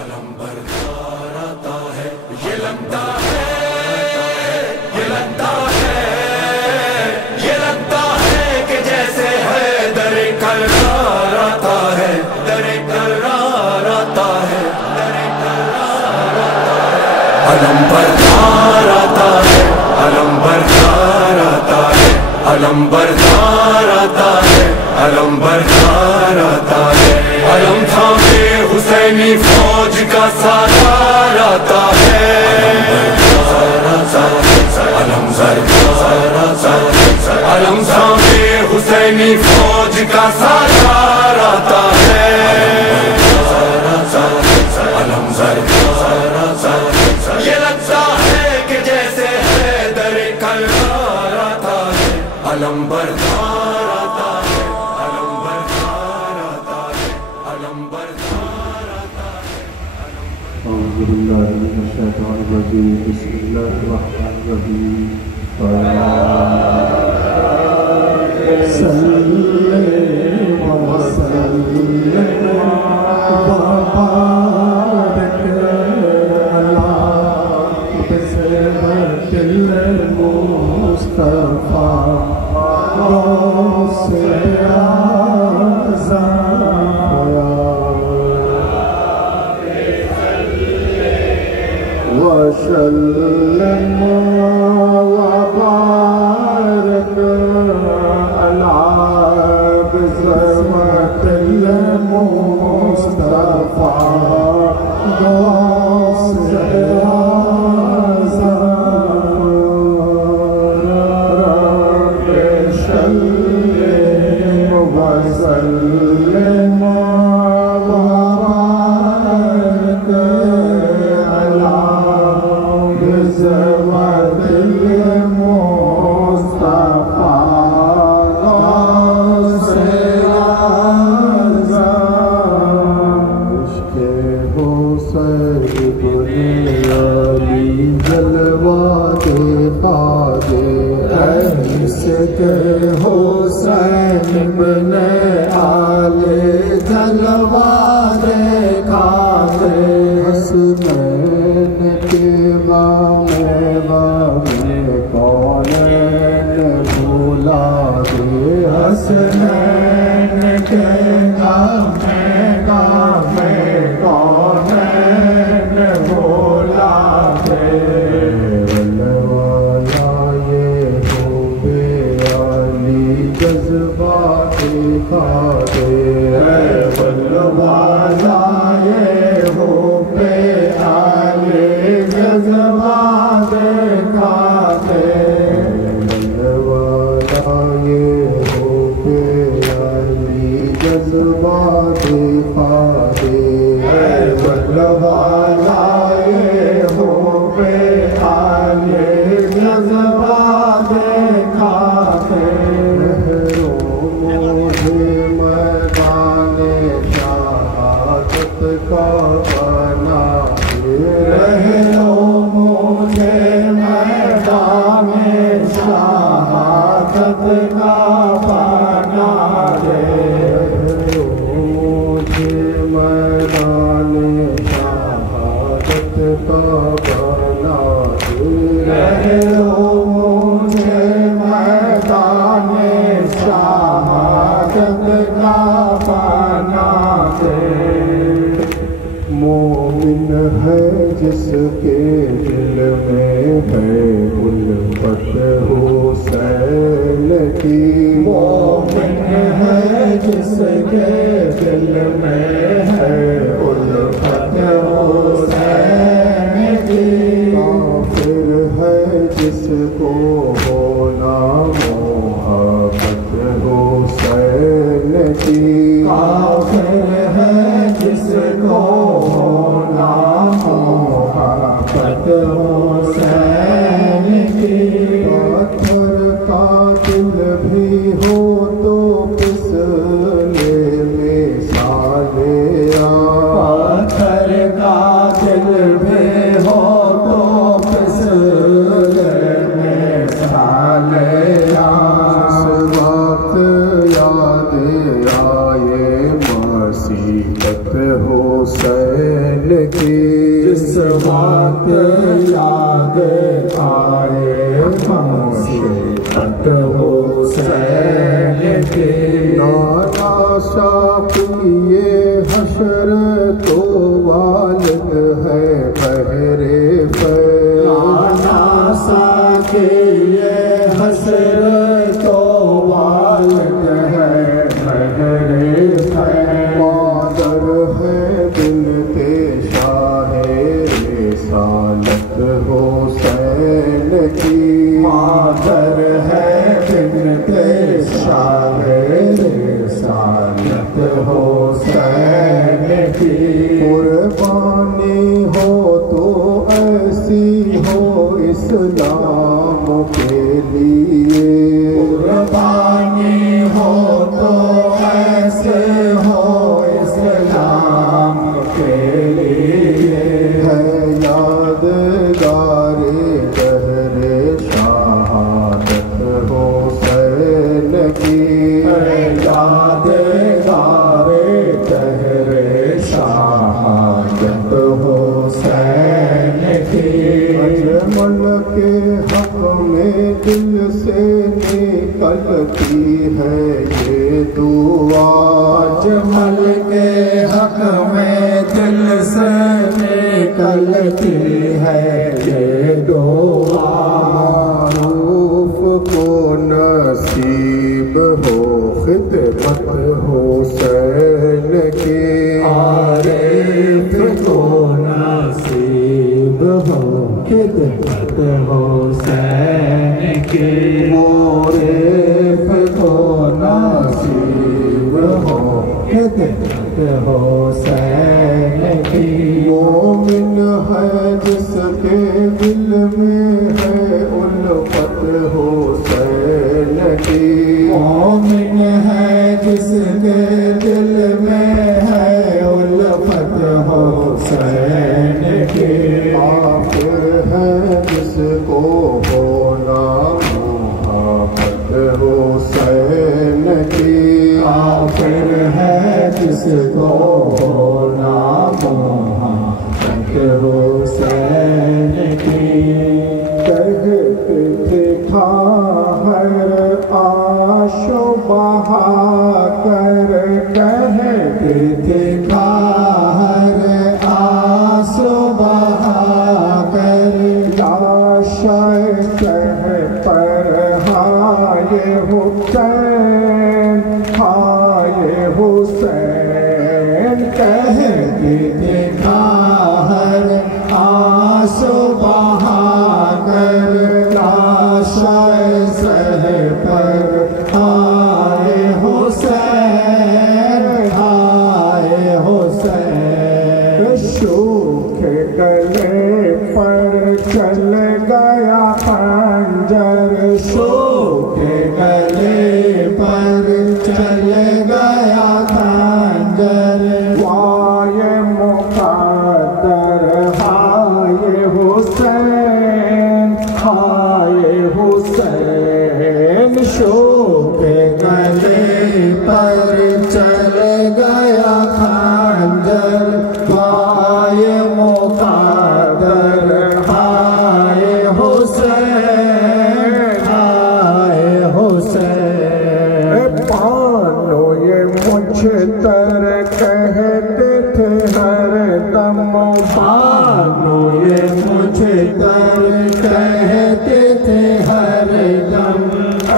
अलम बरदार आता है, ये लगता है, ये लगता है, ये लगता है कि जैसे है दरे करार आता है, दरे करार आता है, दरे करार आता है। अलम बरदार आता है, अलम बरदार आता है, अलम बरदार आता है, अलम बरदार आता है। अलम थामे हुसैनी फौज का सालार आता है, अलम बरदार आता है, अलम थामे हुसैनी फौज का सालार आता है, अलम बरदार आता है। ये लगता है कि जैसे है दरे करार आता है, अलम बरदार आता है, अलम बरदार आता है, अलम बरदार आता है। औज़ु बिल्लाहि मिनश शैतानिर रजीम, बिस्मिल्लाहिर रहमानिर रहीम। हो तो किस ले में साले हुसैन की जिस बात याद आए मौशिकत हुसैन की नाना शाफिए हशर तो वालिद है बहरे फैज़ नाना शाफिए हशर तो वालिद है बहरे फैज़ मादर है बिनते शाहे रिसालत हुसैन की मादर है बिनते शाहे रिसालत हुसैन की कुर्बानी हो तो ऐसी हो इस्लाम के लिए कुर्बानी हो तो ऐसे हो इस्लाम के लिए है यादगारे दहरे शहादत हुसैन की है यादगारे दहरे शहादत हुसैन की अजमल के हक में दिल से निकलती है ये दुआ अजमल के हक में दिल से निकलती है ये दुआ मारूफ को नसीब हो खिदमत हुसैन की आरिफ को नसीब हो खिदमत हुसैन की मोरिफ को नसीब हो खिदमत हुसैन की मोमिन है जिसके दिल में है उल्फत हुसैन की मोमिन है जिसके दिल में है उल्फत हुसैन की आखिर है जिसको होना मोहब्बत हुसैन की आखिर है जिसको होना मोहब्बत हुसैन की कहते थे खाहर आशो बहा कर कहते थे खाहर आशो बहा कर लाशाए कह पर हाय हुसैन कहते थे खाहर आशो बहा कर लाशाए सह पर हाय हुसैन सूखे गले पर चल गया खंजर सूखे गले पर चल गया खंजर वाय मुक़द्दर हाय हुसैन शोके गले पर चल गया खंजर वाय मुक़द्दर हाय हुसैन पानो ये मुझ तर कहते थे हर दम पानो ये मुझ तर कहते थे हर दम ऐ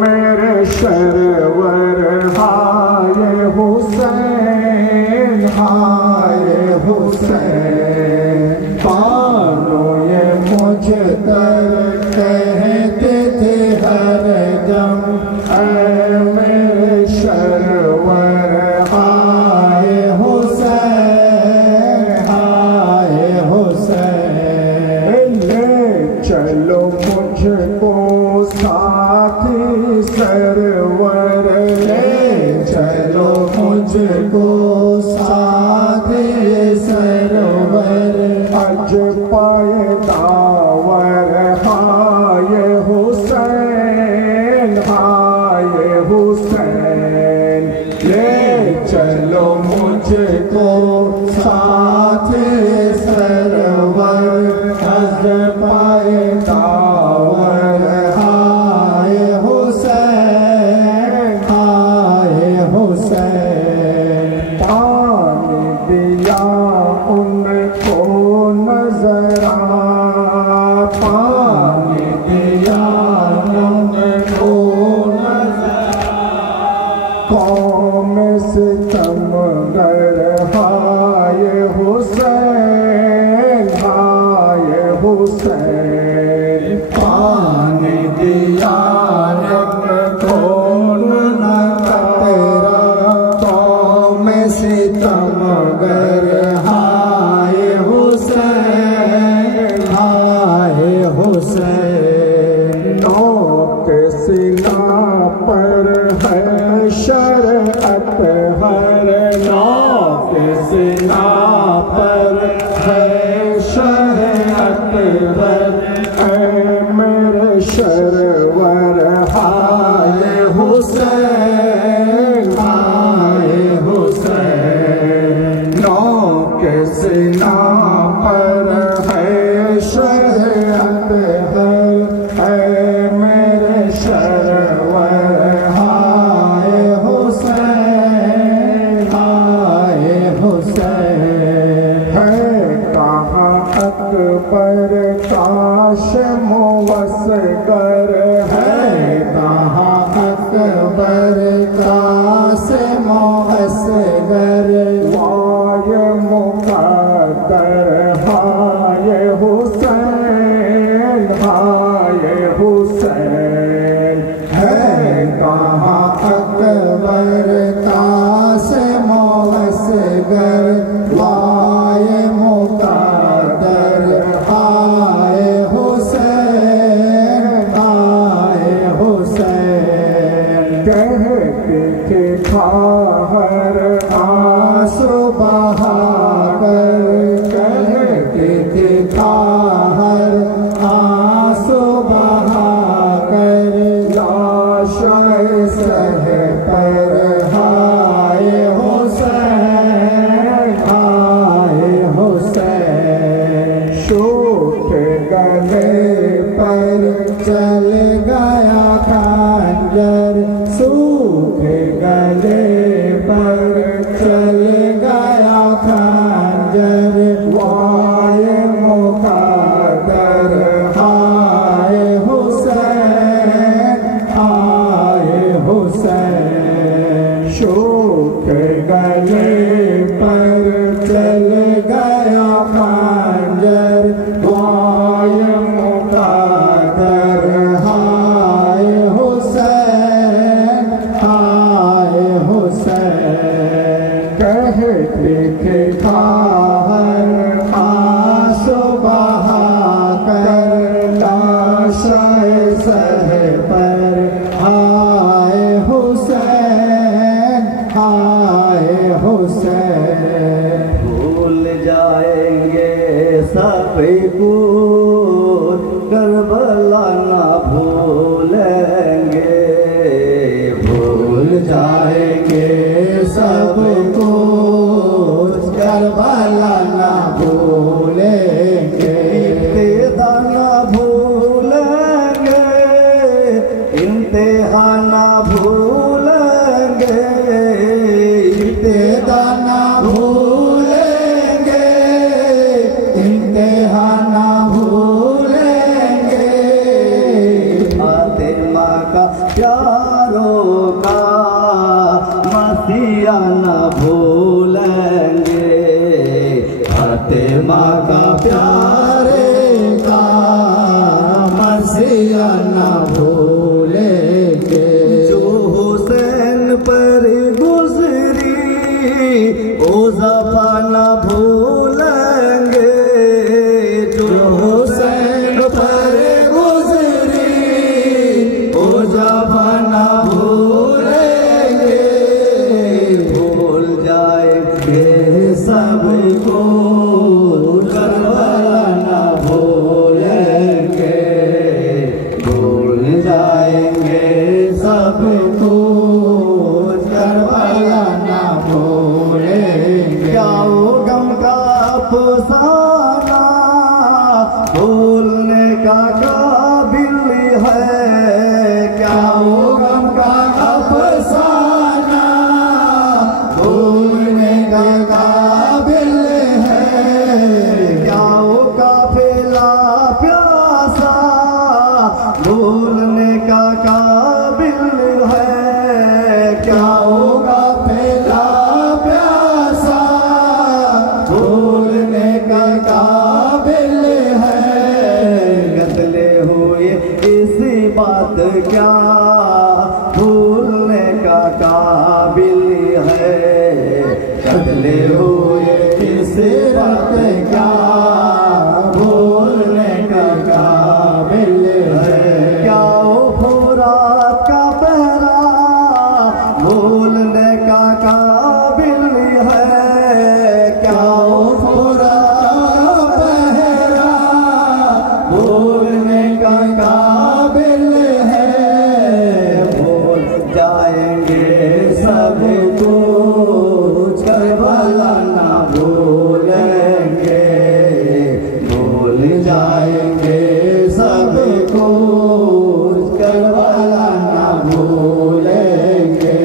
मेरे शरवर हाय हुसैन पानो ये मुझ तर कहते थे हर दम ऐ मेरे शरवर हाय हुसैन ले चलो मुझको साथी सरवर ले चलो मुझको साथी सरवर अज पाए दावर हाय हुसैन ले चलो मुझको उनको नजरा, पानी दिया उनको नजरा। कौम सितमगर हाय हुसैन, हाय हुसैन। पानी दिया उनको नजरा, कौम सितमगर हाय हुसैन, हाय हुसैन। नोक सीना पर है शरअत हर, नोक सीना पर है शरअत हर। ऐ मेरे शरवर हाय हुसैन, हाय हुसैन। नोक सीना पर है शरअत हर, ऐ मेरे शरवर हाय हुसैन, हाय हुसैन। है कहाँ अकबर काशिम वसगर, है कहाँ अकबर काशिम वसगर। वाय मुक़द्दर हाय हुसैन, हाय हुसैन। है कहाँ अकबर काशिम वसगर, वाय मुक़द्दर हाय हुसैन, हाय हुसैन। कहते थे खाहर आंसू बहाकर, कहते थे खाहर आंसू बहाकर। लाशाए सह पर हाय हुसैन, हाय हुसैन। शोक गले पर चल गया खंजर, सूख गले पर चल गया खंजर। वाय मुक़द्दर हाय हुसैन, हाय हुसैन। शोक गले पर चल गया खंजर। वाय मुक़द्दर हाय हुसैन, हाय हुसैन। कहते थे खाहर आंसू बहाकर, लाशाए सह पर हाय हुसैन, हाय हुसैन। भूल जाएंगे सब कुछ, करबला ना भूलेंगे। भूल जाएंगे सब कुछ, करबला ना भूलेंगे। इब्तिदा ना भूलेंगे, इंतहा ना भूलेंगे। इब्तिदा ना भूलेंगे, इंतहा ना भूलेंगे। फातिमा का प्यारों का मसीहा ना भूलेंगे। फातिमा का प्यारे का मसीहा ना भूलेंगे। जो हुसैन पर गुजरी ओ ज़फ़ा ना भूलेंगे। जो हुसैन पर गुजरी ओ ज़फ़ा ना भूलेंगे। भूल जाएंगे सबको करबला ना भूलेंगे। भूल जाएंगे सबको करबला ना भूलेंगे। क्या वो गम का अफसाना भूलने का काबिल है। क्या वो गम का अफसाना भूलने का काबिल वक्त क्या भूलने का काबिल है, क्या वो फुरात का पहरा भूलने का काबिल है, क्या वो फुरात पहरा भूलने का काबिल है। भूल जाएंगे सब कुछ करबला ना भूलेंगे, भूल जाएंगे सब कुछ करबला ना भूलेंगे।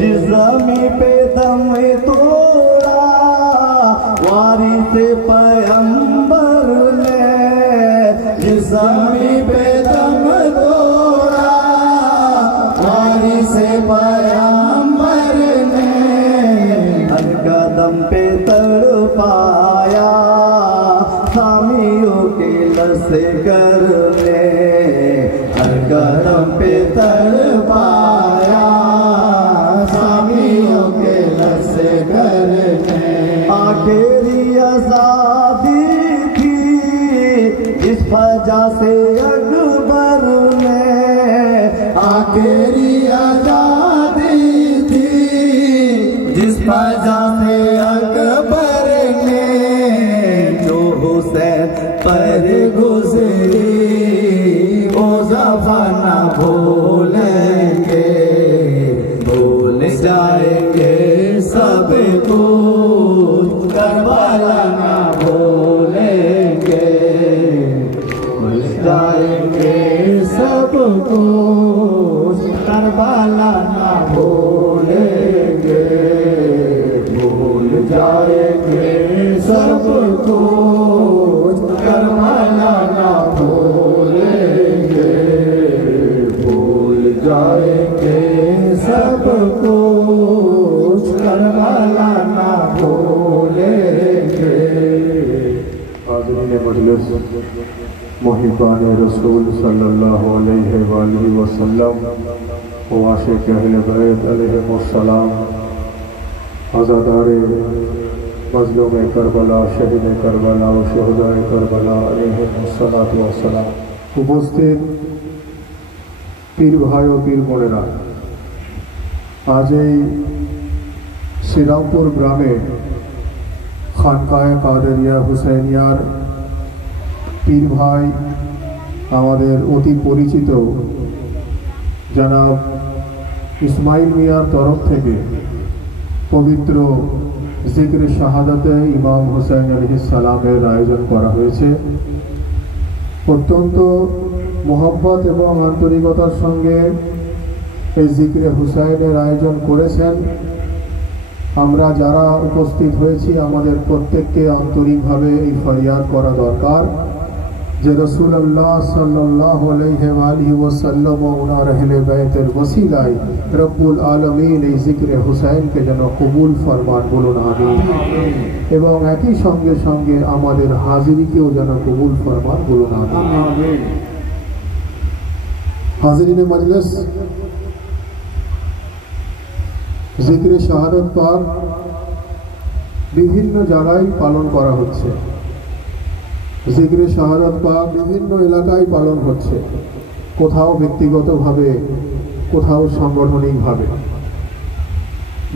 जिस ज़मीं पे दम तोड़ा वारिस पैगंबर ने, जिस ज़मीं पे दम तोड़ा वारिस पैगंबर ने, हर कदम पे तड़पाया खामियों के लश्कर ने, हर कदम पे तड़पाया सामियों के लश्कर ने। आखिरी आजादी थी इस फजा से अकबर ने, आखिरी आजादी थी जिस फजा से अकबर ने, जो हुसैन पर गुजरी वो ज़माना भूलेंगे, भूल जाएंगे सब कुछ करबला ना भूलेंगे, भूल जाएंगे सब कुछ करबला ना भूलेंगे, भूल जाएंगे सब कुछ करबला ना भूलेंगे, भूल जाएंगे सब कुछ करबला ना भूलेंगे। हाज़रीन मजलिस मुहिब्बान रसूल सल्लल्लाहु अलैहि वसल्लम व आशिक़ अहले बैत अलैहिमुस्सलाम, आज़ादारे मज़लूम करबला, शहीद करबला व शुहदाए करबला अलैहिमुस्सलातु वस्सलाम, उपस्थित पीर भाई ও পীর বোনেরা, আজ এই শ্রীরামপুর গ্রামে খানকায়ে কাদেরিয়া হুসাইনিয়ার পীর ভাই আমাদের অতি পরিচিত জনাব ইসমাইল মিয়ার তরফ থেকে পবিত্র জিকরে শাহাদাতে ইমাম হুসাইন আলাইহিস সালামের আয়োজন করা হয়েছে। অত্যন্ত মোহব্বত এবং আন্তরিকতার সঙ্গে এই জিকরে হুসাইনের আয়োজন করেছেন। আমরা যারা উপস্থিত হয়েছি আমাদের প্রত্যেককে আন্তরিকভাবে এই ফরিয়াদ করা দরকার যে রাসূলুল্লাহ সাল্লাল্লাহু আলাইহি ওয়াসাল্লাম ও ওনার আহলে বাইতের ওসিলায় রব্বুল আলামিন এই জিকরে হুসাইনকে যেন কবুল ফরমান, বলুন আমিন। এবং একই সঙ্গে সঙ্গে আমাদের হাজিরিকেও যেন কবুল ফরমান, বলুন আমিন। হাজিরিনে মজলিস, জিকরে শাহাদাত পাক বিভিন্ন জায়গায় পালন করা হচ্ছে। জিকরে শাহাদাত পাক বিভিন্ন এলাকায় পালন হচ্ছে, কোথাও ব্যক্তিগতভাবে, কোথাও সাংগঠনিকভাবে।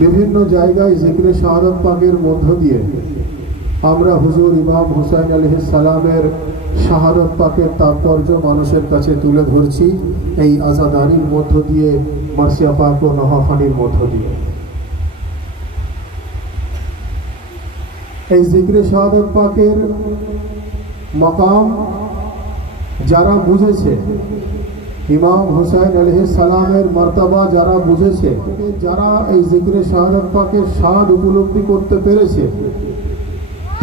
বিভিন্ন জায়গায় জিকরে শাহাদাত পাকের মধ্য দিয়ে আমরা হুজুর ইমাম হুসাইন আলাইহিস সালামের শাহাদাত পাকের তাৎপর্য মানুষের কাছে তুলে ধরছি, এই আযাদানির মধ্য দিয়ে, মারসিয়া পাক ও নওয়াফানির মধ্য দিয়ে। এই জিকরে শাহাদাত পাকের মাকাম যারা বুঝেছে, ইমাম হুসাইন আলাইহিস সালামের মর্তবা যারা বুঝেছে, যারা এই জিকরে শাহাদাত পাকের স্বাদ উপলব্ধি করতে পেরেছে,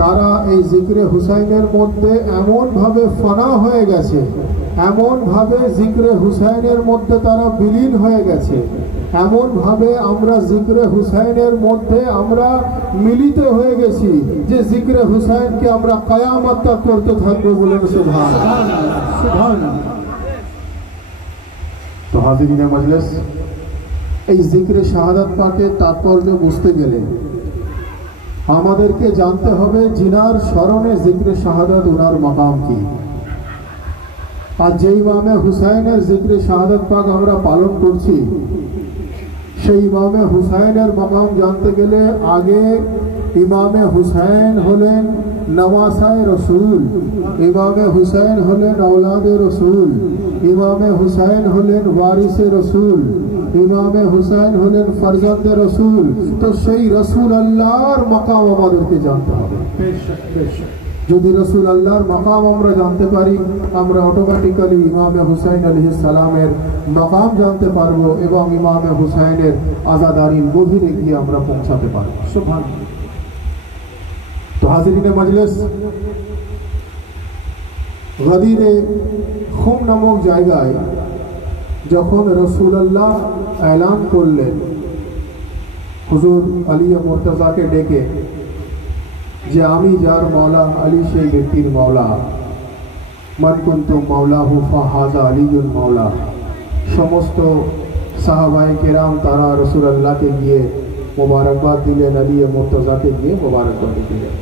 তারা এই জিকরে হুসাইনের মধ্যে এমনভাবে ফানা হয়ে গেছে, এমনভাবে জিকরে হুসাইনের মধ্যে তারা বিলীন হয়ে গেছে, এমনভাবে আমরা জিকরে হুসাইনের মধ্যে আমরা মিলিত হয়ে গেছি যে জিকরে হুসাইনকে আমরা কিয়ামত তক করতে থাকবো, বলেন সুবহানাল্লাহ, সুবহানাল্লাহ। তো হাজিরিনে মজলিস, এই জিকরে শাহাদাত পাকের তাৎপর্য বুঝতে গেলে আমাদেরকে জানতে হবে জিনার স্মরণে জিক্রে শাহাদাত উনার মাকাম কি। আর যে ইমামে হুসাইনের জিক্রে শাহাদাত পাক আমরা পালন করছি, সেই ইমামে হুসাইনের মাকাম জানতে গেলে আগে ইমামে হুসাইন হলেন নওয়াসায়ে রসুল, ইমামে হুসাইন হলেন औलादे রসুল, ইমামে হুসাইন হলেন ওয়ারিসে রসুল, ইমামে হুসাইন হলেন ফরজন্দে রসুল। তো সেই রসুল আল্লাহর মাকাম আমাদেরকে জানতে হবে। যদি রসুল আল্লাহর মাকাম আমরা জানতে পারি, আমরা অটোমেটিক্যালি ইমামে হুসাইন আলাইহিস সালামের মাকাম জানতে পারবো এবং ইমামে হুসাইনের আজাদারির গভীরে গিয়ে আমরা পৌঁছাতে পারবো। সুবহানাল্লাহ। তো হাজিরিনে মজলিস, গদিরে খুম নামক জায়গায় যখন রসুল্লাহ এলান করলেন হুজুর আলী মুর্তজাকে ডেকে যে আমি যার মাওলা আলী সেই ব্যক্তির মাওলা, মান কুনতুম মাওলাহু ফাহাযা আলীউল মাওলা, সমস্ত সাহাবায়ে কেরাম তারা রসুল্লাহকে গিয়ে মোবারকবাদ দিলেন, আলী মুর্তজাকে গিয়ে মোবারকবাদ দিলেন।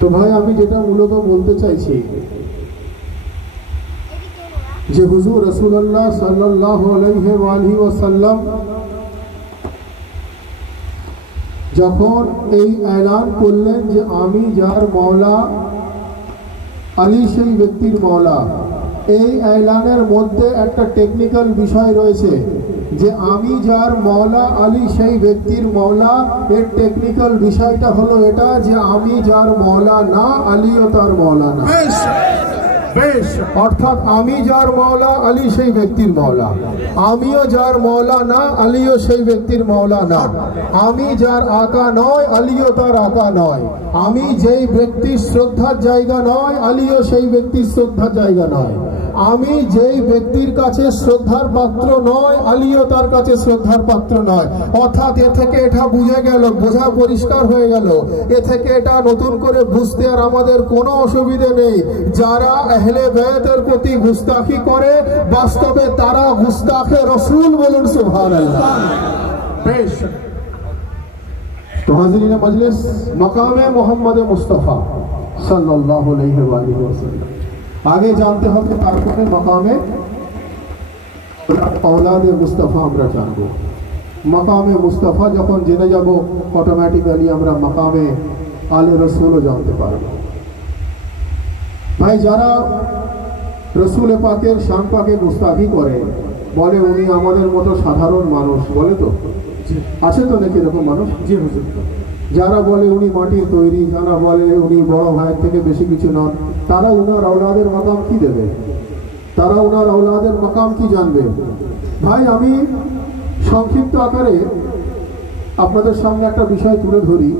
তো ভাই আমি যেটা মূলত বলতে চাইছি যে হুজুর রাসূলুল্লাহ সাল্লাল্লাহু আলাইহি ওয়াসাল্লাম যখন এই এলান করলেন যে আমি যার মাওলা আলী সেই ব্যক্তির মাওলা, এই এলানের মধ্যে একটা টেকনিক্যাল বিষয় রয়েছে যে আমি যার মাওলা আলী সেই ব্যক্তির মাওলা। এর টেকনিক্যাল বিষয়টা হলো এটা যে আমি যার মাওলা না, আলীও তার মাওলা না। বেশ, অর্থাৎ আমি যার মাওলা আলী সেই ব্যক্তির মাওলা, আমিও যার মাওলা না, আলীও সেই ব্যক্তির মাওলা না। আমি যার আকা নয়, আলীও তার আকা নয়। আমি যেই ব্যক্তির শ্রদ্ধার জায়গা নয়, আলীও সেই ব্যক্তির শ্রদ্ধার জায়গা নয়। আমি যেই ব্যক্তির কাছে শ্রদ্ধার পাত্র নয়, আলীও তার কাছে শ্রদ্ধার পাত্র নয়। অর্থাৎ এ থেকে এটা বুঝে গেল, বোঝা পরিষ্কার হয়ে গেল। এ থেকে এটা নতুন করে বুঝতে আর আমাদের কোনো অসুবিধে নেই। যারা আহলে বাইতের প্রতি গুস্তাখি করে, বাস্তবে তারা গুস্তাখে রসুল। বলুন সুবহানাল্লাহ। বেশ, তো হাজিরিনে মজলিস, মাকামে মুহাম্মদ মুস্তাফা সাল্লাল্লাহু আলাইহি ওয়াসাল্লাম আগে জানতে হবে, তারপরে মাকামে औलादे মুস্তাফা আমরা জানবো। মাকামে মুস্তাফা যখন জেনে যাব, অটোমেটিক্যালি আমরা মাকামে আলে রসুলও জানতে পারবো। ভাই, যারা রসুল পাকের শান পাকে গুস্তাখি করে, বলে উনি আমাদের মতো সাধারণ মানুষ, বলে তো আছে তো নাকি এরকম মানুষ? জি হুজুর। যারা বলে উনি মাটির তৈরি, যারা বলে উনি বড় ভাইয়ের থেকে বেশি কিছু নন, তারা উনার औलाদের মাকাম কি দেবে? তারা উনার औलाদের মাকাম কি জানবে? ভাই, আমি সংক্ষিপ্ত আকারে আপনাদের সামনে একটা বিষয় তুলে ধরি।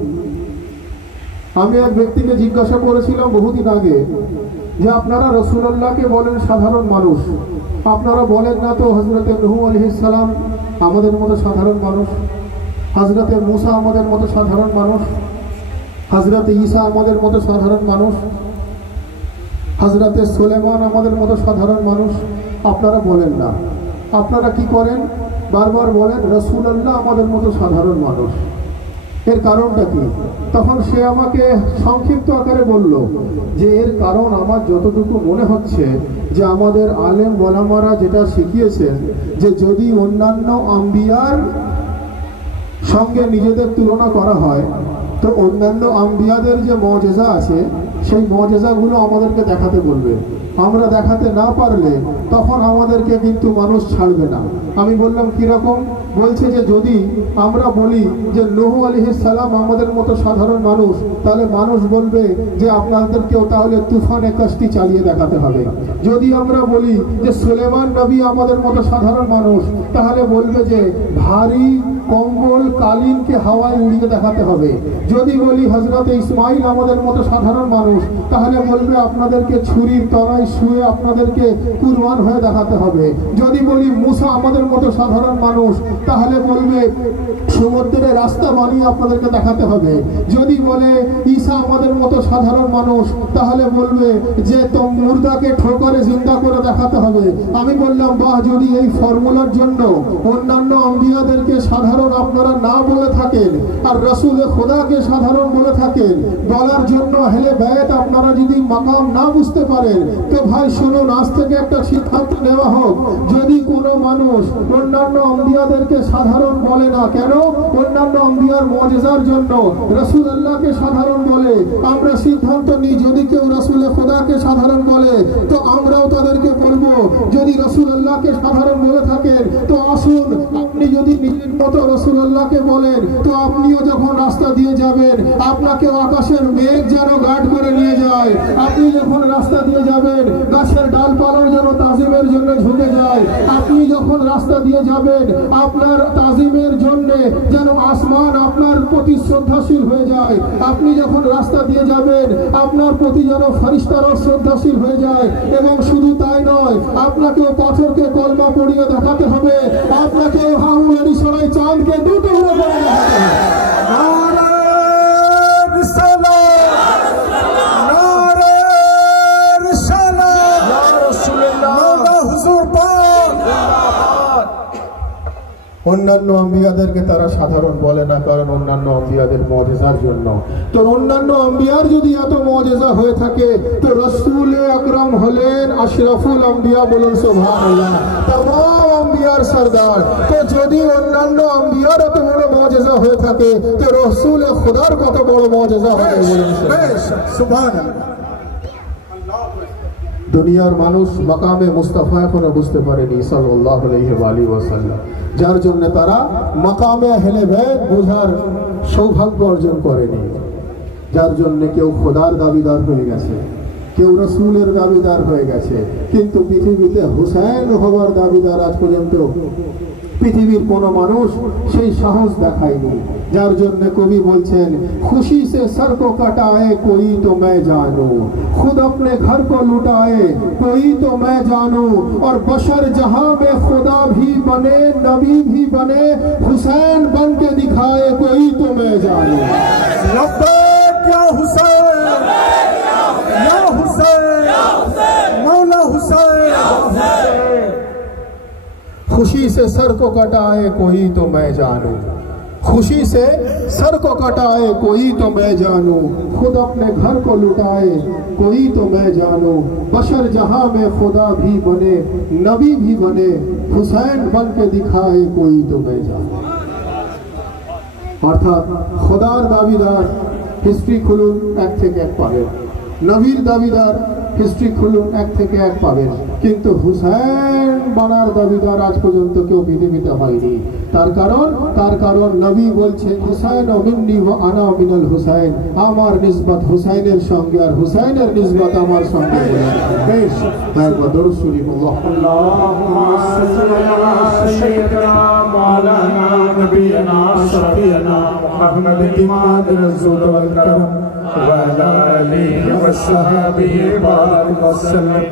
আমি এক ব্যক্তিকে জিজ্ঞাসা করেছিলাম বহুদিন আগে যে আপনারা রসুল্লাহকে বলেন সাধারণ মানুষ, আপনারা বলেন না তো হযরতে নূহ আলাইহিস সালাম আমাদের মতো সাধারণ মানুষ, হযরতে মুসা আমাদের মতো সাধারণ মানুষ, হযরতে ঈসা আমাদের মতো সাধারণ মানুষ, হযরতে সুলাইমান আমাদের মতো সাধারণ মানুষ? আপনারা বলেন না। আপনারা কি করেন? বারবার বলেন রাসূলুল্লাহ আমাদের মতো সাধারণ মানুষ। এর কারণটা কি? তখন সে আমাকে সংক্ষিপ্ত আকারে বলল যে এর কারণ আমার যতটুকু মনে হচ্ছে যে আমাদের আলেম ওলামারা যেটা শিখিয়েছেন যে যদি অন্যান্য আম্বিয়ার সঙ্গে নিজেদের তুলনা করা হয়, তো অন্যান্য আম্বিয়াদের যে মুজিজা আছে সেই মুজিজাগুলো আমাদেরকে দেখাতে বলবে। আমরা দেখাতে না পারলে তখন আমাদেরকে কিন্তু মানুষ ছাড়বে না। আমি বললাম কিরকম? বলছে যে যদি আমরা বলি যে নূহ আলাইহিস সালাম আমাদের মতো সাধারণ মানুষ, তাহলে মানুষ বলবে যে আপনাদেরকেও তাহলে তুফানে কাশতি চালিয়ে দেখাতে হবে। যদি আমরা বলি যে সুলাইমান নবী আমাদের মতো সাধারণ মানুষ, তাহলে বলবে যে ভারী কম্বল কালিনকে হাওয়ায় উড়িয়ে দেখাতে হবে। যদি বলি হযরত ইসমাইল আমাদের মতো সাধারণ মানুষ, তাহলে বলবে আপনাদেরকে ছুরির তলায় শুয়ে আপনাদেরকে কুরবান হয়ে দেখাতে হবে। যদি বলি মুসা আমাদের মতো সাধারণ মানুষ, তাহলে বলবে সমুদ্রের রাস্তা বানিয়ে আপনাদেরকে দেখাতে হবে। যদি বলে ঈসা আমাদের মতো সাধারণ মানুষ, তাহলে বলবে যে তো মুর্দাকে ঠোকরে জিন্দা করে দেখাতে হবে। আমি বললাম বাহ, যদি এই ফর্মুলার জন্য অন্যান্য আম্বিয়াদেরকে সাধারণ সাধারণ আপনারা না বলে থাকেন আর রসুল খোদাকে সাধারণ বলে থাকেন, বলার জন্য হেলে বেত আপনারা যদি মাকাম না বুঝতে পারেন, তো ভাই শুনুন, আজ থেকে একটা সিদ্ধান্ত নেওয়া হোক, যদি কোনো মানুষ অন্যান্য আম্বিয়াদেরকে সাধারণ বলে না কেন, অন্যান্য আম্বিয়ার মুজিজার জন্য রাসূলুল্লাহকে সাধারণ বলে, আমরা সিদ্ধান্ত নিই যদি কেউ রাসূল খোদাকে সাধারণ বলে তো আমরাও তাদেরকে বলবো। যদি রাসূলুল্লাহকে সাধারণ বলে থাকেন তো আসুন, আপনি যদি নিজের মতো রাসূলুল্লাহকে বলেন তো আপনিও যখন রাস্তা দিয়ে যাবেন আপনাকে আকাশের মেঘ যেন গার্ড করে নিয়ে যায়, আপনি যখন রাস্তা দিয়ে যাবেন গাছের ডালপালার যেন তাজিমের জন্য ঝুঁকে যায়, আপনি যখন রাস্তা দিয়ে যাবেন আপনার তাজিমের জন্য যেন আসমান আপনার প্রতি শ্রদ্ধাশীল হয়ে যায়, আপনি যখন রাস্তা দিয়ে যাবেন আপনার প্রতি যেন ফেরেশতারাও শ্রদ্ধাশীল হয়ে যায়। এবং শুধু তাই নয়, আপনাকেও পাথরকে কলমা পড়িয়ে দেখাতে হবে, আপনাকেও হাউয়ারি সরাই চাঁদকে দুটো করে দেখাতে হবে। অন্যান্য আম্বিয়াদেরকে তারা সাধারণ বলে না, কারণ অন্যান্য আম্বিয়াদের মুজিজার জন্য। তো অন্যান্য আম্বিয়ার যদি এত মুজিজা হয়ে থাকে তো রাসূল আকরাম হলেন আশরাফুল আম্বিয়া, বলুন সুবহানাল্লাহ, तमाम আম্বিয়ার সরদার। তো যদি অন্যান্য আম্বিয়ার এত বড় মুজিজা হয়ে থাকে তো রাসূল খোদার কত বড় মুজিজা হবে, বলুন সুবহানাল্লাহ। দুনিয়ার মানুষ মাকামে মুস্তাফা এখনো বুঝতে পারেনি সাল্লাল্লাহু আলাইহি ওয়াসাল্লাম, যার জন্য তারা মাকামে আহলে বাইত বোঝার সৌভাগ্য অর্জন করেনি, যার জন্য কেউ খোদার দাবিদার হয়ে গেছে, কেউ রাসূলের দাবিদার হয়ে গেছে, কিন্তু পৃথিবীতে হুসাইন হওয়ার দাবিদার আজ পর্যন্ত পৃথিবীর কোনো মানুষ সেই সাহস দেখায়নি। যার জন্য কবি বলছেন, খুশি से सर को कटाए कोई तो मैं जानू, खुद अपने घर को लुटाए कोई तो मैं जानू, और बशर जहां में खुदा भी बने नबी भी बने, हुसैन बन के दिखाए कोई तो मैं जानू। लब्बैक या हुसैन, या हुसैन, मौला हुसैन। खुशी से सर को कटाए कोई तो मैं जानू, खुशी से सर को कटाए कोई तो मैं जानू, खुद अपने घर को लुटाए कोई तो मैं जानू, बशर जहां में खुदा भी बने नबी भी बने, हुसैन बन के दिखाए कोई तो मैं जानू। অর্থাৎ খোদার দাবিদার হিস্ট্রি খুলুন এক থেকে এক পাবেন, নবীর দাবিদার হিস্ট্রি খুলুন এক থেকে এক পাবেন, কিন্তু হুসাইন বানার দাবিদার আজ পর্যন্ত কেউ পৃথিবীতে হয়নি। তার কারণ নবী বলছে হুসাইন মিন্নি ওয়া আনা মিনাল হুসাইন, আমার নিসবত হুসাইনের সঙ্গে আর হুসাইনের নিসবত আমার সঙ্গে। বেশ একবার দরুদ শরীফ আল্লাহুম্মা সাল্লি আলা সাইয়্যিদিনা মাওলানা নবিয়িনা শফিয়িনা মুহাম্মাদিন ইমাদ রাসূল ওয়াল কারম ওয়া আলা আলিহি ওয়া সাহবিহি বারিক ওয়া সাল্লাম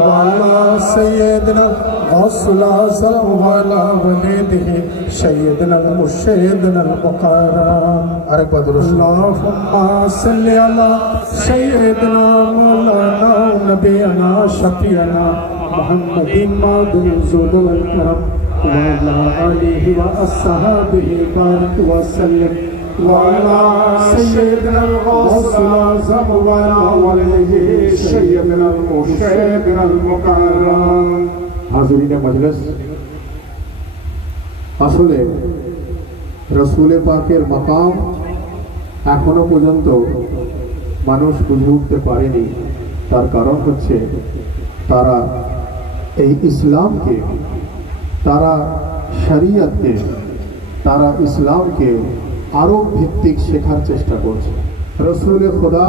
وعلى سيدنا غوث الأعظم وعلى ولده سيدنا المرشدنا المقرم. اللهم صل على سيدنا مولانا نبينا شفيعنا محمد المعدن الزهد والكرم وعلى آله وأصحابه بارك وسلم وعلى سيدنا الغوث الأعظم وعلى ولده سيدنا المرشدنا المقرم. হাজিরিন মজলিস, আসলে রাসূল পাকের মাকাম এখনো পর্যন্ত মানুষ বুঝে উঠতে পারেনি। তার কারণ হচ্ছে তারা এই ইসলামকে, তারা শরীয়তকে, তারা ইসলামকে আরব ভিত্তিক শেখার চেষ্টা করছে। রাসূল খোদা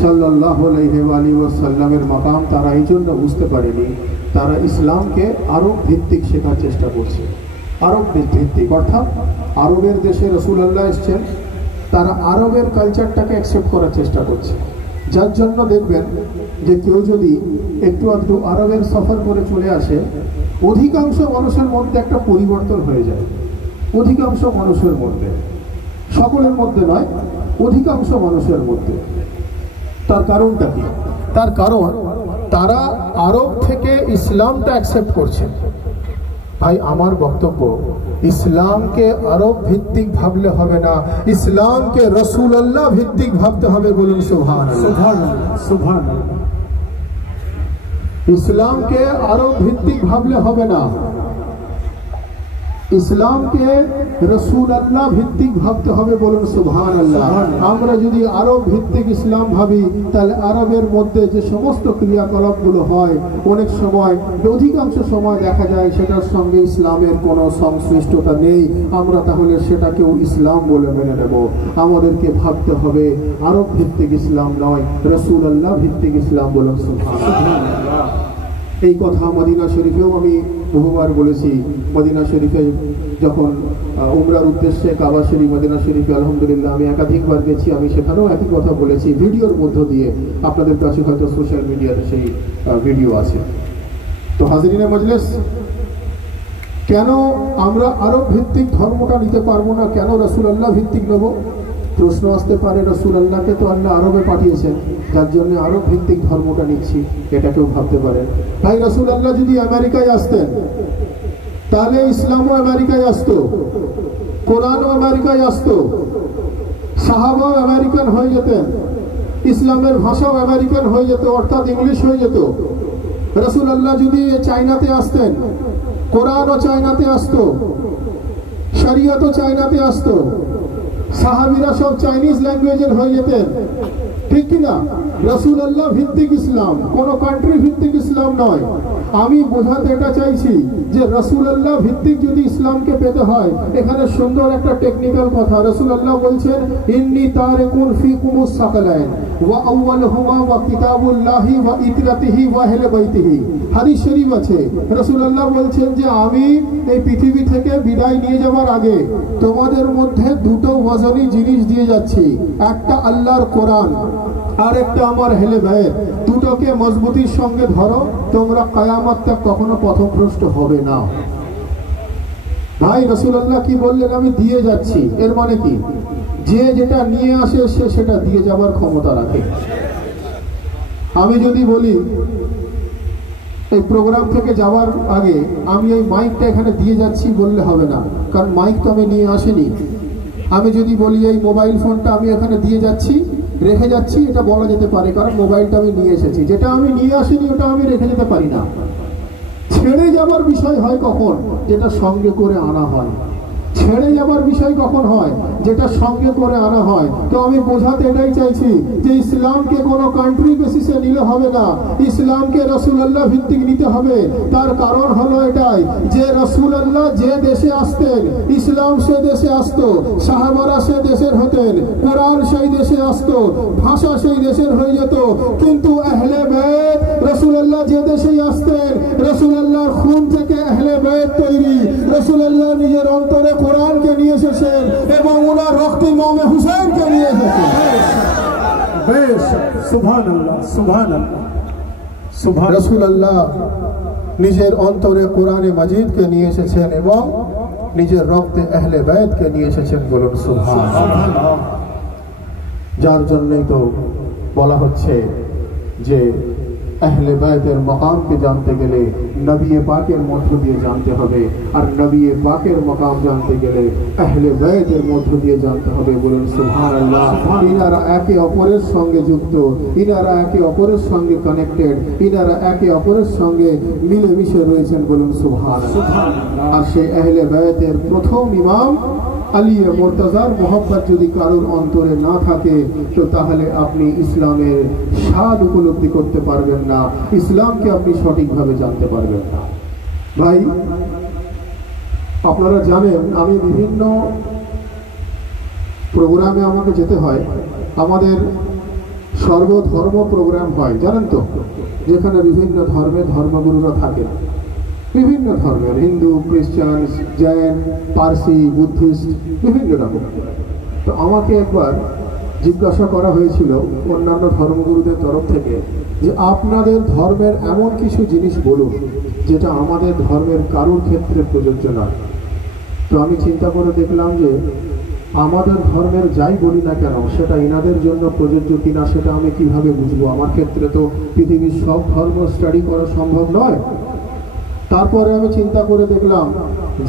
সাল্লাল্লাহু আলাইহি ওয়াসাল্লামের মাকাম তারা এই জন্য বুঝতে পারেনি, তারা ইসলামকে আরব ভিত্তিক শেখার চেষ্টা করছে। আরব ভিত্তিক অর্থাৎ আরবের দেশে রাসূলুল্লাহ এসেছেন, তারা আরবের কালচারটাকে অ্যাকসেপ্ট করার চেষ্টা করছে। যার জন্য দেখবেন যে কেউ যদি একটু আধটু আরবের সফর করে চলে আসে, অধিকাংশ মানুষের মধ্যে একটা পরিবর্তন হয়ে যায়। অধিকাংশ মানুষের মধ্যে, সকলের মধ্যে নয়, অধিকাংশ মানুষের মধ্যে। তার কারণটা কি? তার কারণ তারা আরব থেকে ইসলামটা অ্যাকসেপ্ট করছে। ভাই আমার বক্তব্য, ইসলামকে আরব ভিত্তিক ভাবলে হবে না, ইসলামকে রাসূলুল্লাহ ভিত্তিক ভাবতে হবে। বলুন সুবহানাল্লাহ। সুবহানাল্লাহ, সুবহানাল্লাহ। ইসলামকে আরব ভিত্তিক ভাবলে হবে না, ইসলামকে রাসূলুল্লাহ ভিত্তিক ভাবতে হবে। বলুন সুবহানাল্লাহ। আমরা যদি আরব ভিত্তিক ইসলাম ভাবি, তাহলে আরবের মধ্যে যে সমস্ত ক্রিয়াকলাপগুলো হয়, অনেক সময়, অধিকাংশ সময় দেখা যায় সেটার সঙ্গে ইসলামের কোনো সংশ্লিষ্টতা নেই। আমরা তাহলে সেটাকেও ইসলাম বলে মেনে নেব। আমাদেরকে ভাবতে হবে আরব ভিত্তিক ইসলাম নয়, রাসূলুল্লাহ ভিত্তিক ইসলাম। বলুন সুবহানাল্লাহ। এই কথা মদিনা শরীফেও আমি বহুবার বলেছি। মদিনা শরীফে যখন উমরার উদ্দেশ্যে কাবা শরীফ, মদিনা শরীফে আলহামদুলিল্লাহ আমি একাধিকবার গেছি, আমি সেখানেও একই কথা বলেছি ভিডিওর মধ্য দিয়ে। আপনাদের কাছে হয়তো সোশ্যাল মিডিয়াতে সেই ভিডিও আছে। তো হাজিরিনে মজলিস, কেন আমরা আরব ভিত্তিক ধর্মটা নিতে পারবো না, কেন রাসূলুল্লাহ ভিত্তিক নেব? প্রশ্ন আসতে পারে, রাসূলুল্লাহকে তো আল্লাহ আরবে পাঠিয়েছেন, যার জন্য আরব ভিত্তিক ধর্মটা নিচ্ছি, এটা কেউ ভাবতে পারে। ভাই রাসূলুল্লাহ যদি আমেরিকায় আসতেন, তাহলে ইসলামও আমেরিকায় আসতো, কোরআনও আমেরিকায় আসতো, সাহাবাও আমেরিকান হয়ে যেতেন, ইসলামের ভাষাও আমেরিকান হয়ে যেত, অর্থাৎ ইংলিশ হয়ে যেত। রাসূলুল্লাহ যদি চায়নাতে আসতেন, কোরআনও চায়নাতে আসতো, শরিয়তও চায়নাতে আসতো, সাহাবীরা সব চাইনিজ ল্যাঙ্গুয়েজের হয়ে যেতেন, ঠিক কিনা? রাসূলুল্লাহ ভিত্তিক ইসলাম, কোন কান্ট্রি ভিত্তিক ইসলাম নয়। আমি বোঝাতে এটা চাইছি যে রাসূলুল্লাহ ভিত্তিক যদি ইসলামকে পেতে হয়, এখানে সুন্দর একটা টেকনিক্যাল কথা। রাসূলুল্লাহ বলছেন, ইন্নী তারিকুন ফিকুমুস সাকালাইন ওয়া আউয়ালুহুমা ওয়া কিতাবুল্লাহি ওয়া ইতরাতিহি ওয়া আহলে বাইতিহি। হাদিস শরীফ আছে, রাসূলুল্লাহ বলছেন যে আমি এই পৃথিবী থেকে বিদায় নিয়ে যাওয়ার আগে তোমাদের মধ্যে দুটো ওয়াজনি জিনিস দিয়ে যাচ্ছি, একটা আল্লাহর কোরআন আর একটা আমার আহলে বাইত। দুটোকে মজবুতির সঙ্গে ধরো, তোমরা কিয়ামত তক কখনো পথভ্রষ্ট হবে না। ভাই রাসূলুল্লাহ কি বললেন? আমি দিয়ে যাচ্ছি। এর মানে কি? যে যেটা নিয়ে আসে সে সেটা দিয়ে যাবার ক্ষমতা রাখে। আমি যদি বলি এই প্রোগ্রাম থেকে যাওয়ার আগে আমি এই মাইকটা এখানে দিয়ে যাচ্ছি, বললে হবে না, কারণ মাইক তো আমি নিয়ে আসিনি। আমি যদি বলি এই মোবাইল ফোনটা আমি এখানে দিয়ে যাচ্ছি, রেখে যাচ্ছি, এটা বলা যেতে পারে, কারণ মোবাইলটা আমি নিয়ে এসেছি। যেটা আমি নিয়ে আসিনি ওটা আমি রেখে যেতে পারি না। ছেড়ে যাবার বিষয় হয় কখন? যেটা সঙ্গে করে আনা হয়। ছেড়ে যাবার বিষয় কখন হয়? যেটা সঙ্গে করে আনা হয়। তো আমি বোঝাতে এটাই চাইছি যে ইসলামকে কোনো কান্ট্রি বেসিসে নিলে হবে না, ইসলামকে রাসূলুল্লাহ ভিত্তিক নিতে হবে। তার কারণ হলো এটাই যে রাসূলুল্লাহ যে দেশে আসতেন, ইসলাম সে দেশে আসতো, সাহাবারা সে দেশের হতেন, কোরআন সেই দেশে আসতো, ভাষা সেই দেশের হয়ে যেত। কিন্তু আহলে বাইত রাসূলুল্লাহ যে দেশেই আসতেন, রাসূলুল্লাহর খুন থেকে আহলে বাইত তৈরি। রাসূলুল্লাহ নিজের অন্তরে কোরআনকে নিয়ে এসেছেন এবং ওনার রক্তে ইমামে হুসাইনকে নিয়ে এসেছেন। বেশ, সুবহানাল্লাহ, সুবহানাল্লাহ, সুবহান। রাসূলুল্লাহ নিজের অন্তরে কোরআনে মাজিদকে নিয়ে এসেছেন এবং নিজের রক্তে আহলে বাইতকে নিয়ে এসেছেন। বলুন সুবহানাল্লাহ। যার জন্যই তো বলা হচ্ছে যে আহলে বাইতের মাকামকে জানতে গেলে নবী পাকের মধ্য দিয়ে জানতে হবে, আর নবী পাকের মাকাম জানতে গেলে আহলে বাইতের মধ্য দিয়ে জানতে হবে। বলুন সুবহানাল্লাহ। ইনারা একে অপরের সঙ্গে যুক্ত, ইনারা একে অপরের সঙ্গে কানেক্টেড, ইনারা একে অপরের সঙ্গে মিলেমিশে রয়েছেন। বলুন সুবহানাল্লাহ। আর সেই আহলে বাইতের প্রথম ইমাম আলী মুর্তজার মোহাব্বত যদি কারোর অন্তরে না থাকে, তো তাহলে আপনি ইসলামের স্বাদ উপলব্ধি করতে পারবেন না, ইসলামকে আপনি সঠিকভাবে জানতে পারবেন না। ভাই আপনারা জানেন আমি বিভিন্ন প্রোগ্রামে আমাকে যেতে হয়। আমাদের সর্বধর্ম প্রোগ্রাম হয়, জানেন তো, যেখানে বিভিন্ন ধর্মের ধর্মগুরুরা থাকেন, বিভিন্ন ধর্মের, হিন্দু, খ্রিস্টান, জৈন, পারসি, বুদ্ধিস্ট, বিভিন্ন রকম। তো আমাকে একবার জিজ্ঞাসা করা হয়েছিল অন্যান্য ধর্মগুরুদের তরফ থেকে যে আপনাদের ধর্মের এমন কিছু জিনিস বলুন যেটা আমাদের ধর্মের কারোর ক্ষেত্রে প্রযোজ্য নয়। তো আমি চিন্তা করে দেখলাম যে আমাদের ধর্মের যাই বলি না কেন সেটা ইনাদের জন্য প্রযোজ্য কিনা সেটা আমি কিভাবে বুঝবো? আমার ক্ষেত্রে তো পৃথিবীর সব ধর্ম স্টাডি করা সম্ভব নয়। তারপরে আমি চিন্তা করে দেখলাম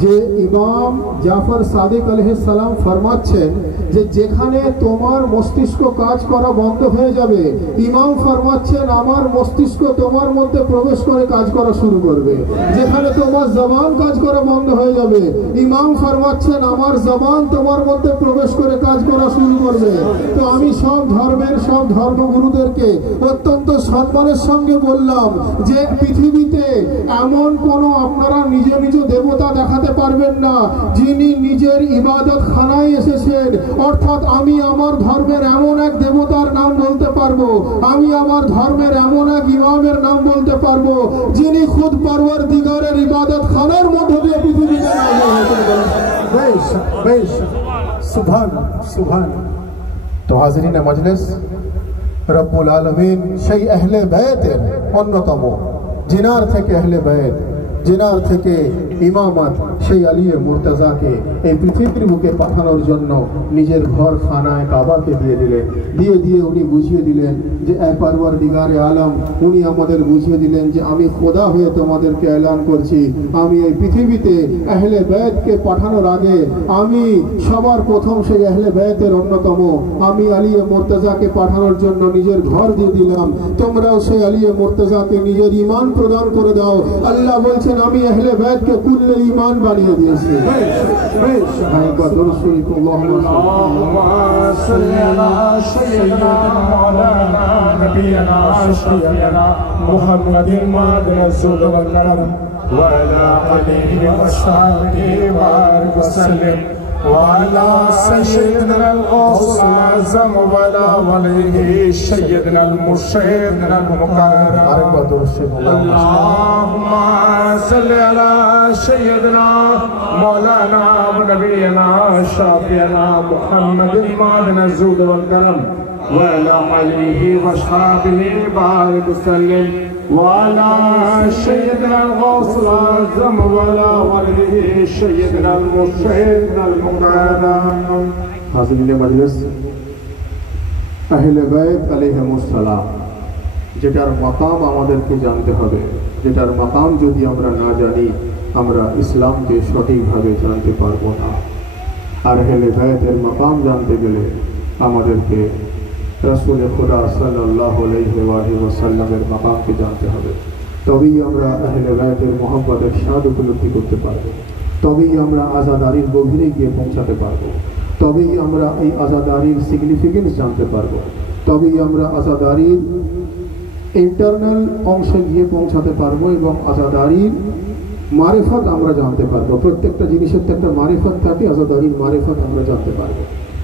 যে ইমাম জাফর সাদিক আলাইহিস সালাম ফরমাচ্ছেন যে যেখানে তোমার মস্তিষ্ক কাজ করা বন্ধ হয়ে যাবে, ইমাম ফরমাচ্ছেন আমার মস্তিষ্ক তোমার মধ্যে প্রবেশ করে কাজ করা শুরু করবে। যেখানে তোমার জবান কাজ করা বন্ধ হয়ে যাবে, ইমাম ফরমাচ্ছেন আমার জবান তোমার মধ্যে প্রবেশ করে কাজ করা শুরু করবে। তো আমি সব ধর্মের সব ধর্মগুরুদেরকে অত্যন্ত সম্মানের সঙ্গে বললাম যে পৃথিবীতে এমন কোন আপনারা নিজ নিজ দেবতা দেখাতে পারবেন না যিনি নিজের ইবাদত খানায় এসেছেন। অর্থাৎ আমি আমার ধর্মের এমন এক দেবতার নাম বলতে পারবো, আমি আমার ধর্মের এমন এক ইমামের নাম বলতে পারবো যিনি খুদ পরওয়ারদিগারের ইবাদত খানার মধ্য দিয়ে পৃথিবীতে নাজিল হয়েছেন। বেশ বেশ সুবহান সুবহান। তো হাজরিন মজলিস, রব্বুল আলামিন সেই আহলে বাইতের অন্যতম, জিনার থেকে আহলে বাইত, জিনার থেকে ইমামত সেই আলী মুর্তজাকে এই পৃথিবীর বুকে পাঠানোর জন্য নিজের ঘর খানায় কাবাকে দিয়ে দিলেন। দিয়ে উনি বুঝিয়ে দিলেন যে এ পরওয়ারদিগারে আলম, উনি আমাদের বুঝিয়ে দিলেন যে আমি খোদা হয়ে তোমাদেরকে এলান করছি, আমি এই পৃথিবীতে আহলে বাইতকে পাঠানোর আগে আমি সবার প্রথম সেই আহলে বাইতের অন্যতম আমি আলী মুর্তজাকে পাঠানোর জন্য নিজের ঘর দিয়ে দিলাম, তোমরাও সেই আলী মুর্তজাকে নিজের ঈমান প্রদান করে দাও। আল্লাহ বলছেন আমি আহলে বাইতকে কুল্লে ঈমান বানিয়ে দিয়েছি। বেশ ভাই বদর শরীফ আল্লাহুম্মা সাল্লি আলা সাইয়্যিদিনা মাওলানা নবিয়ানা শাফিয়ানা মুহাম্মাদিন মা'আ রাসূল ওয়াল কালাম ওয়া আলা আলিহি ওয়া সাহবিহি বারিক ওয়া সাল্লিম وعلى سيدنا الغوث الأعظم وعلى وليه سيدنا المرشدنا المقرب اللهم صل على سيدنا مولانا ونبينا شافعنا محمد المعدن الزود والكرم وعلى آله وصحبه بارك وسلم وعلى سيدنا الغوث الأعظم وعلى وليه سيدنا المرشدنا المقرب। হাজিরিন মজলিস, আহলে বাইত আলাইহিমুস সালাম যেটার মাকাম আমাদেরকে জানতে হবে, যেটার মাকাম যদি আমরা না জানি আমরা ইসলামকে সঠিকভাবে জানতে পারবো না। আর আহলে বাইতের মাকাম জানতে গেলে আমাদেরকে রাসূল খুদা সাল্লাল্লাহু আলাইহি ওয়া সাল্লামের মাকামকে জানতে হবে। তবেই আমরা আহলে বাইতের মহব্বতের স্বাদ উপলব্ধি করতে পারব, তবেই আমরা আজাদারির গভীরে গিয়ে পৌঁছাতে পারব, তবেই আমরা এই আজাদারির সিগনিফিকেন্স জানতে পারব, তবেই আমরা আজাদারির ইন্টারনাল অংশে গিয়ে পৌঁছাতে পারবো এবং আজাদারির মারিফত আমরা জানতে পারবো। প্রত্যেকটা জিনিসের তো একটা মারিফত থাকে, আজাদারির মারিফত আমরা জানতে পারবো।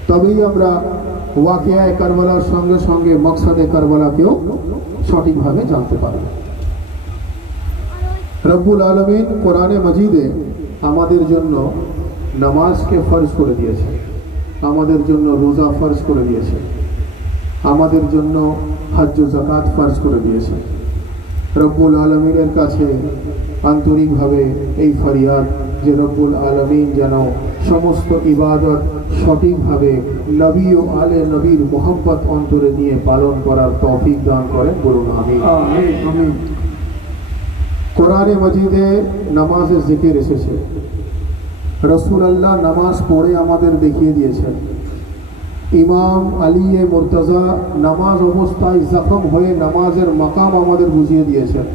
তবেই আমরা ওয়াকিয়ায়ে কারবালার সঙ্গে সঙ্গে মকসাদে কারবালাকেও সঠিকভাবে জানতে পারব। রব্বুল আলামিন কোরআনে মাজিদে আমাদের জন্য নামাজকে ফরজ করে দিয়েছে, আমাদের জন্য রোজা ফরজ করে দিয়েছে, আমাদের জন্য হজ ও যাকাত ফরজ করে দিয়েছে। রব্বুল আলামিনের কাছে আন্তরিকভাবে এই ফরিয়াদ যে রব্বুল আলামিন যেন সমস্ত ইবাদত সঠিকভাবে নবী ও আলে নবীর মোহাম্মত অন্তরে নিয়ে পালন করার তৌফিক দান করেন, বলুন আমিন। আমিন। কোরআনে মাজিদে নামাজের জিকির এসেছে, রাসূলুল্লাহ নামাজ পড়ে আমাদের দেখিয়ে দিয়েছেন। ইমাম আলী মুর্তজা নামাজ অবস্থায় জখম হয়ে নামাজের মাকাম আমাদের বুঝিয়ে দিয়েছেন।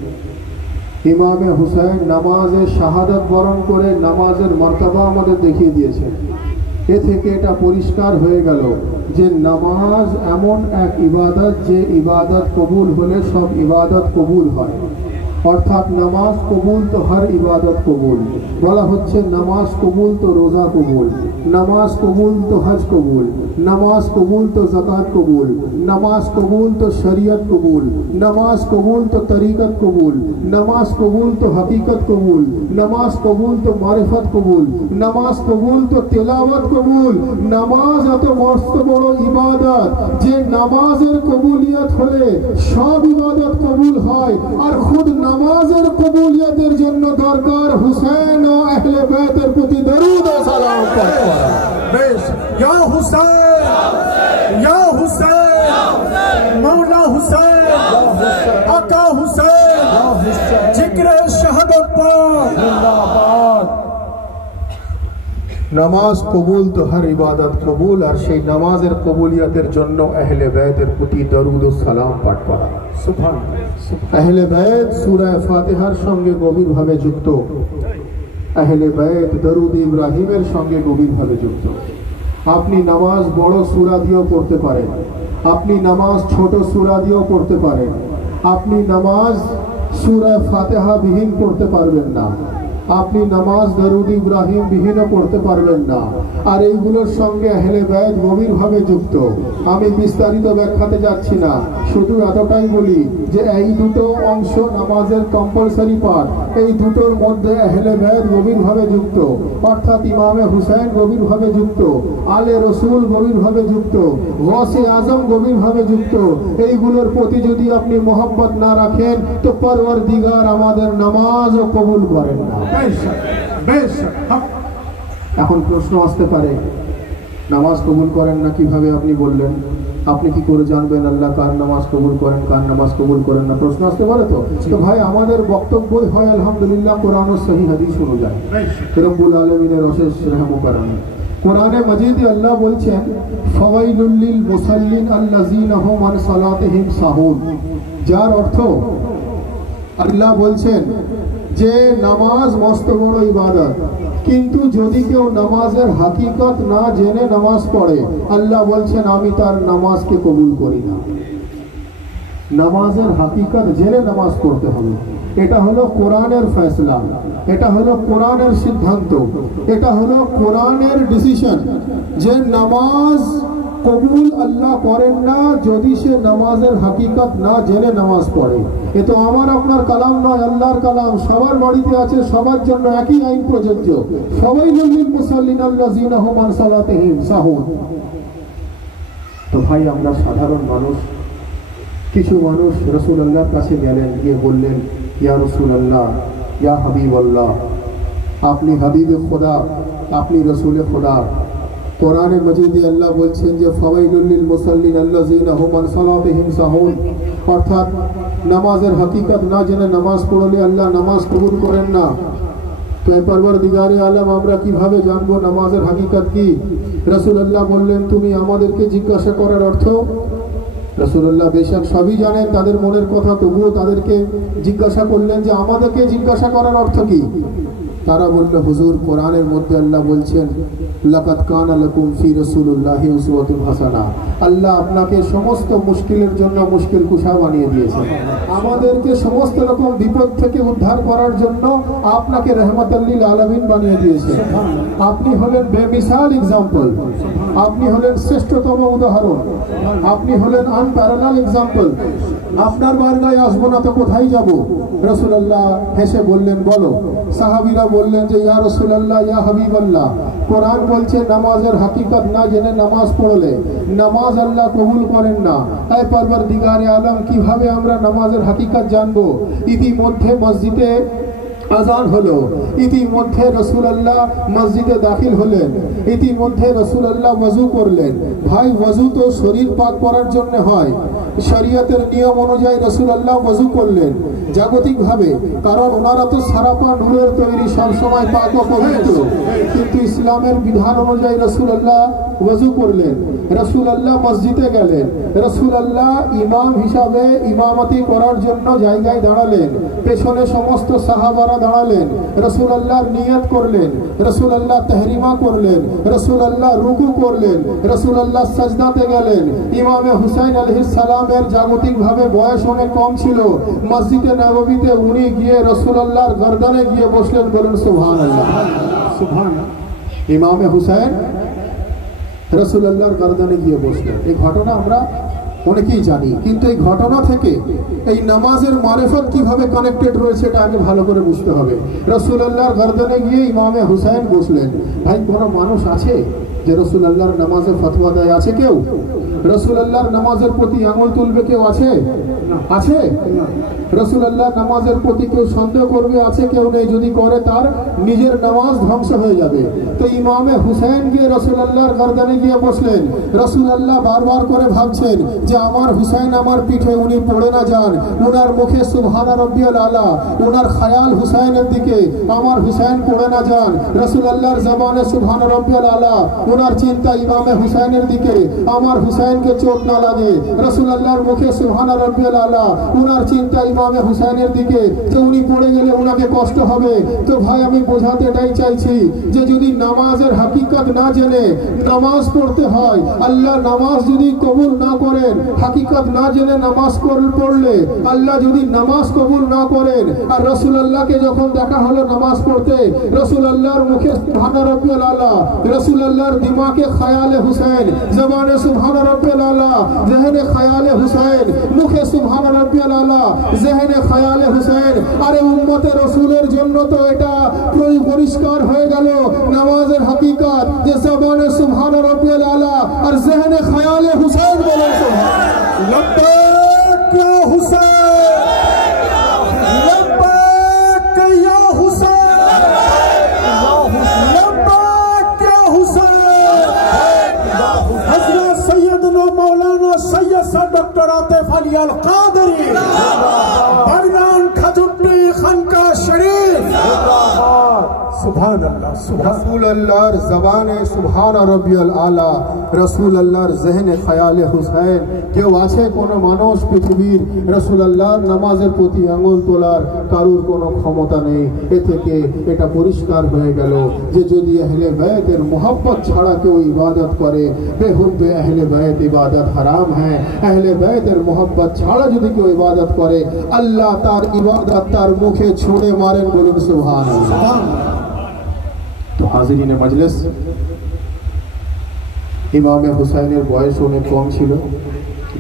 ইমামে হুসাইন নামাজে শাহাদাত বরণ করে নামাজের মর্তবা আমাদের দেখিয়ে দিয়েছেন। এ থেকে এটা পরিষ্কার হয়ে গেল যে নামাজ এমন এক ইবাদত যে ইবাদত কবুল হলে সব ইবাদত কবুল হয়। অর্থাৎ নামাজ কবুল তো হর ইবাদত কবুল। বলা হচ্ছে নামাজ কবুল তো রোজা কবুল, নামাজ কবুল তো হজ কবুল, নামাজ কবুল তো যাকাত কবুল, নামাজ কবুল তো শরিয়ত কবুল, নামাজ কবুল তো তরিকত কবুল, নামাজ কবুল তো হकीकत কবুল, নামাজ কবুল তো মারিফত কবুল, নামাজ কবুল তো তেলাওয়াত কবুল। নামাজ এত মস্ত বড় ইবাদত যে নামাজের কবুলিয়ত হলে সব ইবাদত কবুল হয়। আর খুদ নামাজের কবুলিয়তের জন্য দরকার হুসাইন ও আহলে বাইতের প্রতি দরুদ ও সালাম পাঠ করা। বেশ, ইয়া হুসাইন, ইয়া হুসাইন, মওলা হুসাইন, আকা হুসাইন, জিক্র শাহাদাত পাক নামাজ কবুল তো হর ইবাদত কবুল, আর সেই নামাজের কবুলিয়তের জন্য আহলে বাইতের প্রতি দরুদ ও সালাম পাঠ করা। সুবহানাল্লাহ। আহলে বাইত সূরা ফাতিহার সঙ্গে গভীরভাবে যুক্ত, আহলে বাইত দরুদ ইব্রাহিমের সঙ্গে গভীরভাবে যুক্ত। আপনি নামাজ বড় সূরা দিয়েও পড়তে পারেন, আপনি নামাজ ছোট সূরা দিয়েও পড়তে পারেন, আপনি নামাজ সূরা ফাতিহা বিহীন পড়তে পারবেন না, আপনি নামাজ দরুদ ইব্রাহিম বিহীনও পড়তে পারবেন না। আর এইগুলোর সঙ্গে আহলে বাইত গভীরভাবে যুক্ত। আমি বিস্তারিত ব্যাখ্যাতে যাচ্ছি না, শুধু এতটাই বলি যে এই দুটো অংশ নামাজের কম্পালসারি পার্ট, এই দুটোর মধ্যে আহলে বাইত গভীরভাবে যুক্ত, অর্থাৎ ইমামে হুসাইন গভীরভাবে যুক্ত, আলে রসুল গভীরভাবে যুক্ত, গৌসে আজম গভীরভাবে যুক্ত। এইগুলোর প্রতি যদি আপনি মোহব্বত না রাখেন তো পরওয়ারদিগার আমাদের নামাজও কবুল করেন না। এখন প্রশ্ন আসতে পারে, নামাজ কবুল করেন না কিভাবে আপনি বললেন? আপনি কি করে জানবেন আল্লাহ কার নামাজ কবুল করেন, কার নামাজ কবুল করেন না? প্রশ্ন আসতে পারে। তো ভাই, আমাদের বক্তব্যই হয় আলহামদুলিল্লাহ কোরআন ও সহিহ হাদিস অনুযায়ী। রব্বুল আলামিনের অশেষ রহম ও করম। কোরআনে মাজিদে আল্লাহ বলছেন, ফাওয়াইলুল লিল মুসাল্লিন আল্লাযীনা হুম আন সালাতিহিম সাহুন, যার অর্থ আল্লাহ বলছেন যে নামাজ মস্ত বড় ইবাদত, কিন্তু যদি কেউ নামাজের হাকিকত না জেনে নামাজ পড়ে, আল্লাহ বলছেন আমি তার নামাজকে কবুল করি না। নামাজের হাকিকত জেনে নামাজ পড়তে হবে। এটা হলো কোরআনের ফয়সলা, এটা হলো কোরআনের সিদ্ধান্ত, এটা হলো কোরআনের ডিসিশন যে নামাজ কবুল আল্লাহ করেন না যদি সে নামাজের হাকিকত না জেনে নামাজ পড়ে। এ তো আমার আপনার কালাম নয়, আল্লাহর কালাম। সবার বাড়িতে আছে, সবার জন্য একই আইন প্রযোজ্য। ফাওয়াইলুল লিল মুসাল্লিন আল্লাযীনা হুম আন সালাতিহিম সাহুন। তো ভাই, আমরা সাধারণ মানুষ। কিছু মানুষ রাসূলুল্লাহর কাছে গেলেন, গিয়ে বললেন, ইয়া রাসূলুল্লাহ, ইয়া হাবিবাল্লাহ, আপনি হাবিবে খোদা, আপনি রাসূলে খোদা। কোরআনে মাজিদে আল্লাহ বলছেন যে ফাওয়াইলুল লিল মুসাল্লিন আল্লাযীনা হুম আন সালাতিহিম সাহুন, অর্থাৎ নামাজের হাকিকত না জেনে নামাজ পড়লে আল্লাহ নামাজ কবুল করেন না। তো পরওয়ারদিগারে আলম আমরা কিভাবে জানবো নামাজের হাকিকত কি? রাসূলুল্লাহ বললেন, তুমি আমাদেরকে জিজ্ঞাসা করার অর্থ? রাসূলুল্লাহ বেশক সবই জানেন তাদের মনের কথা, তবুও তাদেরকে জিজ্ঞাসা করলেন যে আমাদেরকে জিজ্ঞাসা করার অর্থ কি? তারা বলল, হুজুর, কোরআনের মধ্যে আল্লাহ বলছেন, লাকাদ কানা লাকুম ফি রাসূলিল্লাহি উসওয়াতুন হাসানাহ, আল্লাহ আপনাকে সমস্ত মুশকিলের জন্য মুশকিল কুশা বানিয়ে দিয়েছেন। আমাদেরকে সমস্ত রকম বিপদ থেকে উদ্ধার করার জন্য আপনাকে রাহমাতুল লিল আলামিন বানিয়ে দিয়েছেন। আপনি হলেন বেমিসাল এক্সাম্পল, আপনি হলেন শ্রেষ্ঠতম উদাহরণ, আপনি হলেন আনপ্যারালাল এক্সাম্পল। আপনার বারগায় আসবো না তো কোথায় যাব? রাসূলুল্লাহ হেসে বললেন, বলো। সাহাবীরা বললেন যে ইয়া রাসূলুল্লাহ, ইয়া হাবিবাল্লাহ, কোরআন বলছে নামাজের হাকিকত না জেনে নামাজ পড়লে নামাজ আল্লাহ কবুল করেন না। এই পরওয়ারদিগারে আলম, কিভাবে আমরা নামাজের হাকিকত জানবো? ইতিমধ্যে মসজিদে আজান হলো, ইতিমধ্যে রাসূলুল্লাহ মসজিদে দাখিল হলেন, ইতিমধ্যে রাসূলুল্লাহ ওযু করলেন। ভাই, ওযু তো শরীর পাক করার জন্য হয়, শরীয়তের নিয়ম অনুযায়ী রাসূলুল্লাহ ওযু করলেন জাগতিকভাবে, কারণ ওনারা তো সারাপা নূরের তৈরি, সবসময় পাক ও পবিত্র। কিন্তু ইসলামের বিধান অনুযায়ী রাসূলুল্লাহ ওযু করলেন, রাসূলুল্লাহ মসজিদে গেলেন, রাসূলুল্লাহ ইমাম হিসাবে ইমামতি করার জন্য জায়গায় দাঁড়ালেন, পেছনে সমস্ত সাহাবারা দাঁড়ালেন, রাসূলুল্লাহর নিয়ত করলেন, রাসূলুল্লাহ তাহরিমা করলেন, রাসূলুল্লাহ রুকু করলেন, রাসূলুল্লাহ সাজদাতে গেলেন। ইমামে হুসাইন আলাইহিস সালামের জাগতিকভাবে বয়স অনেক কম ছিল। মসজিদে নববীতে উনি গিয়ে রাসূলুল্লাহর গর্দানে গিয়ে বসলেন। বলেন সুবহানাল্লাহ, সুবহানাল্লাহ। ইমামে হুসাইন রাসূলুল্লাহর গর্দানে গিয়ে বসলেন। এই ঘটনা আমরা অনেকেই জানি, কিন্তু এই ঘটনা থেকে এই নামাজের মারিফত কিভাবে কানেক্টেড রয়েছে এটা আগে ভালো করে বুঝতে হবে। রাসূলুল্লাহর গর্দানে গিয়ে ইমামে হুসাইন বসলেন। ভাই, কোনো মানুষ আছে যে রাসূলুল্লাহর নামাজে ফতোয়া দেয়? আছে কেউ? রাসূলুল্লাহর নামাজের প্রতি আঙুল তুলবে কেউ? আছে? আছে? রাসূলুল্লাহর নামাজের প্রতি কেউ সন্দেহ করবে? আছে? কেউ নেই। যদি করে তার নিজের নামাজ ধ্বংস হয়ে যাবে। তো ইমামে হুসাইন গিয়ে রাসূলুল্লাহর গর্দানে গিয়ে বসলেন। রাসূলুল্লাহ বারবার করে ভাবছেন যে আমার হুসাইন আমার পিঠে, উনি পড়ে না যান। উনার মুখে সুবহানা রাব্বিয়াল আলা, উনার খায়াল হুসাইনের দিকে, আমার হুসাইন পড়ে না যান। রাসূলুল্লাহর জবানে সুবহানা রাব্বিয়াল আলা, উনার চিন্তা ইমামে হুসাইনের দিকে, আমার হুসাইনকে চোট না লাগে। রাসূলুল্লাহর মুখে সুবহানা রাব্বিয়াল আলা, উনার চিন্তা ইমামে হুসাইনের দিকে যে উনি পড়ে গেলে উনাকে কষ্ট হবে। তো ভাই আমি বোঝাতে এটাই চাইছি যে যদি নামাজের হাকিকত না জেনে নামাজ পড়তে হয়, আল্লাহ নামাজ যদি কবুল না করেন, হাকিকত না জেনে নামাজ পড়লে আল্লাহ যদি নামাজ কবুল না করেন। আর রাসূলুল্লাহকে যখন দেখা হলো নামাজ পড়তে, রাসূলুল্লাহর মুখে সুবহানা রাব্বিয়াল আলা, রাসূলুল্লাহর দিমাগে খায়ালে হুসাইন, জবানে সুবহানা রাব্বিয়াল আলা, জহনে খায়ালে হুসাইন, মুখে সুবহানা রাব্বিয়াল আলা, জহনে খায়ালে হুসাইন। আরে উম্মতে রাসূলের জন্য তো এটা পরিষ্কার হয়ে গেল নামাজের হাকিকত, যে জবানে সুবহানা রাব্বিয়াল আলা আর জহনে খায়ালে হুসাইন বলে লব্বাইক ইয়া হুসাইন, লব্বাইক ইয়া হুসাইন, লব্বাইক ইয়া হুসাইন। হযরত সৈয়দনা মাওলানা সৈয়দ স্যার ডক্টর আতিফ আলী আল কাদরি বাগদান খাজুট্টি খানকা শরীফ, সুবহানাল্লাহ। রাসূলুল্লাহর জবানে সুবহানা রাব্বিয়াল আলা, রাসূলুল্লাহর জহনে খায়ালে হুসাইন। কেউ আছে কোনো মানুষ পৃথিবীর রাসূলুল্লাহর নামাজের প্রতি আঙুল তোলার? কারুর কোনো ক্ষমতা নেই। এ থেকে এটা পরিষ্কার হয়ে গেল যে যদি আহলে বাইতের মোহাব্বত ছাড়া কেউ ইবাদত করে, বেহুব্বে আহলে বাইত ইবাদত হারাম है। আহলে বাইতের মোহাব্বত ছাড়া যদি কেউ ইবাদত করে, আল্লাহ তার ইবাদত তার মুখে ছুঁড়ে মারেন। বলুন সুবহানাল্লাহ। তো হাজিরিনে মজলিস, ইমামে হুসাইনের বয়স অনেক কম ছিল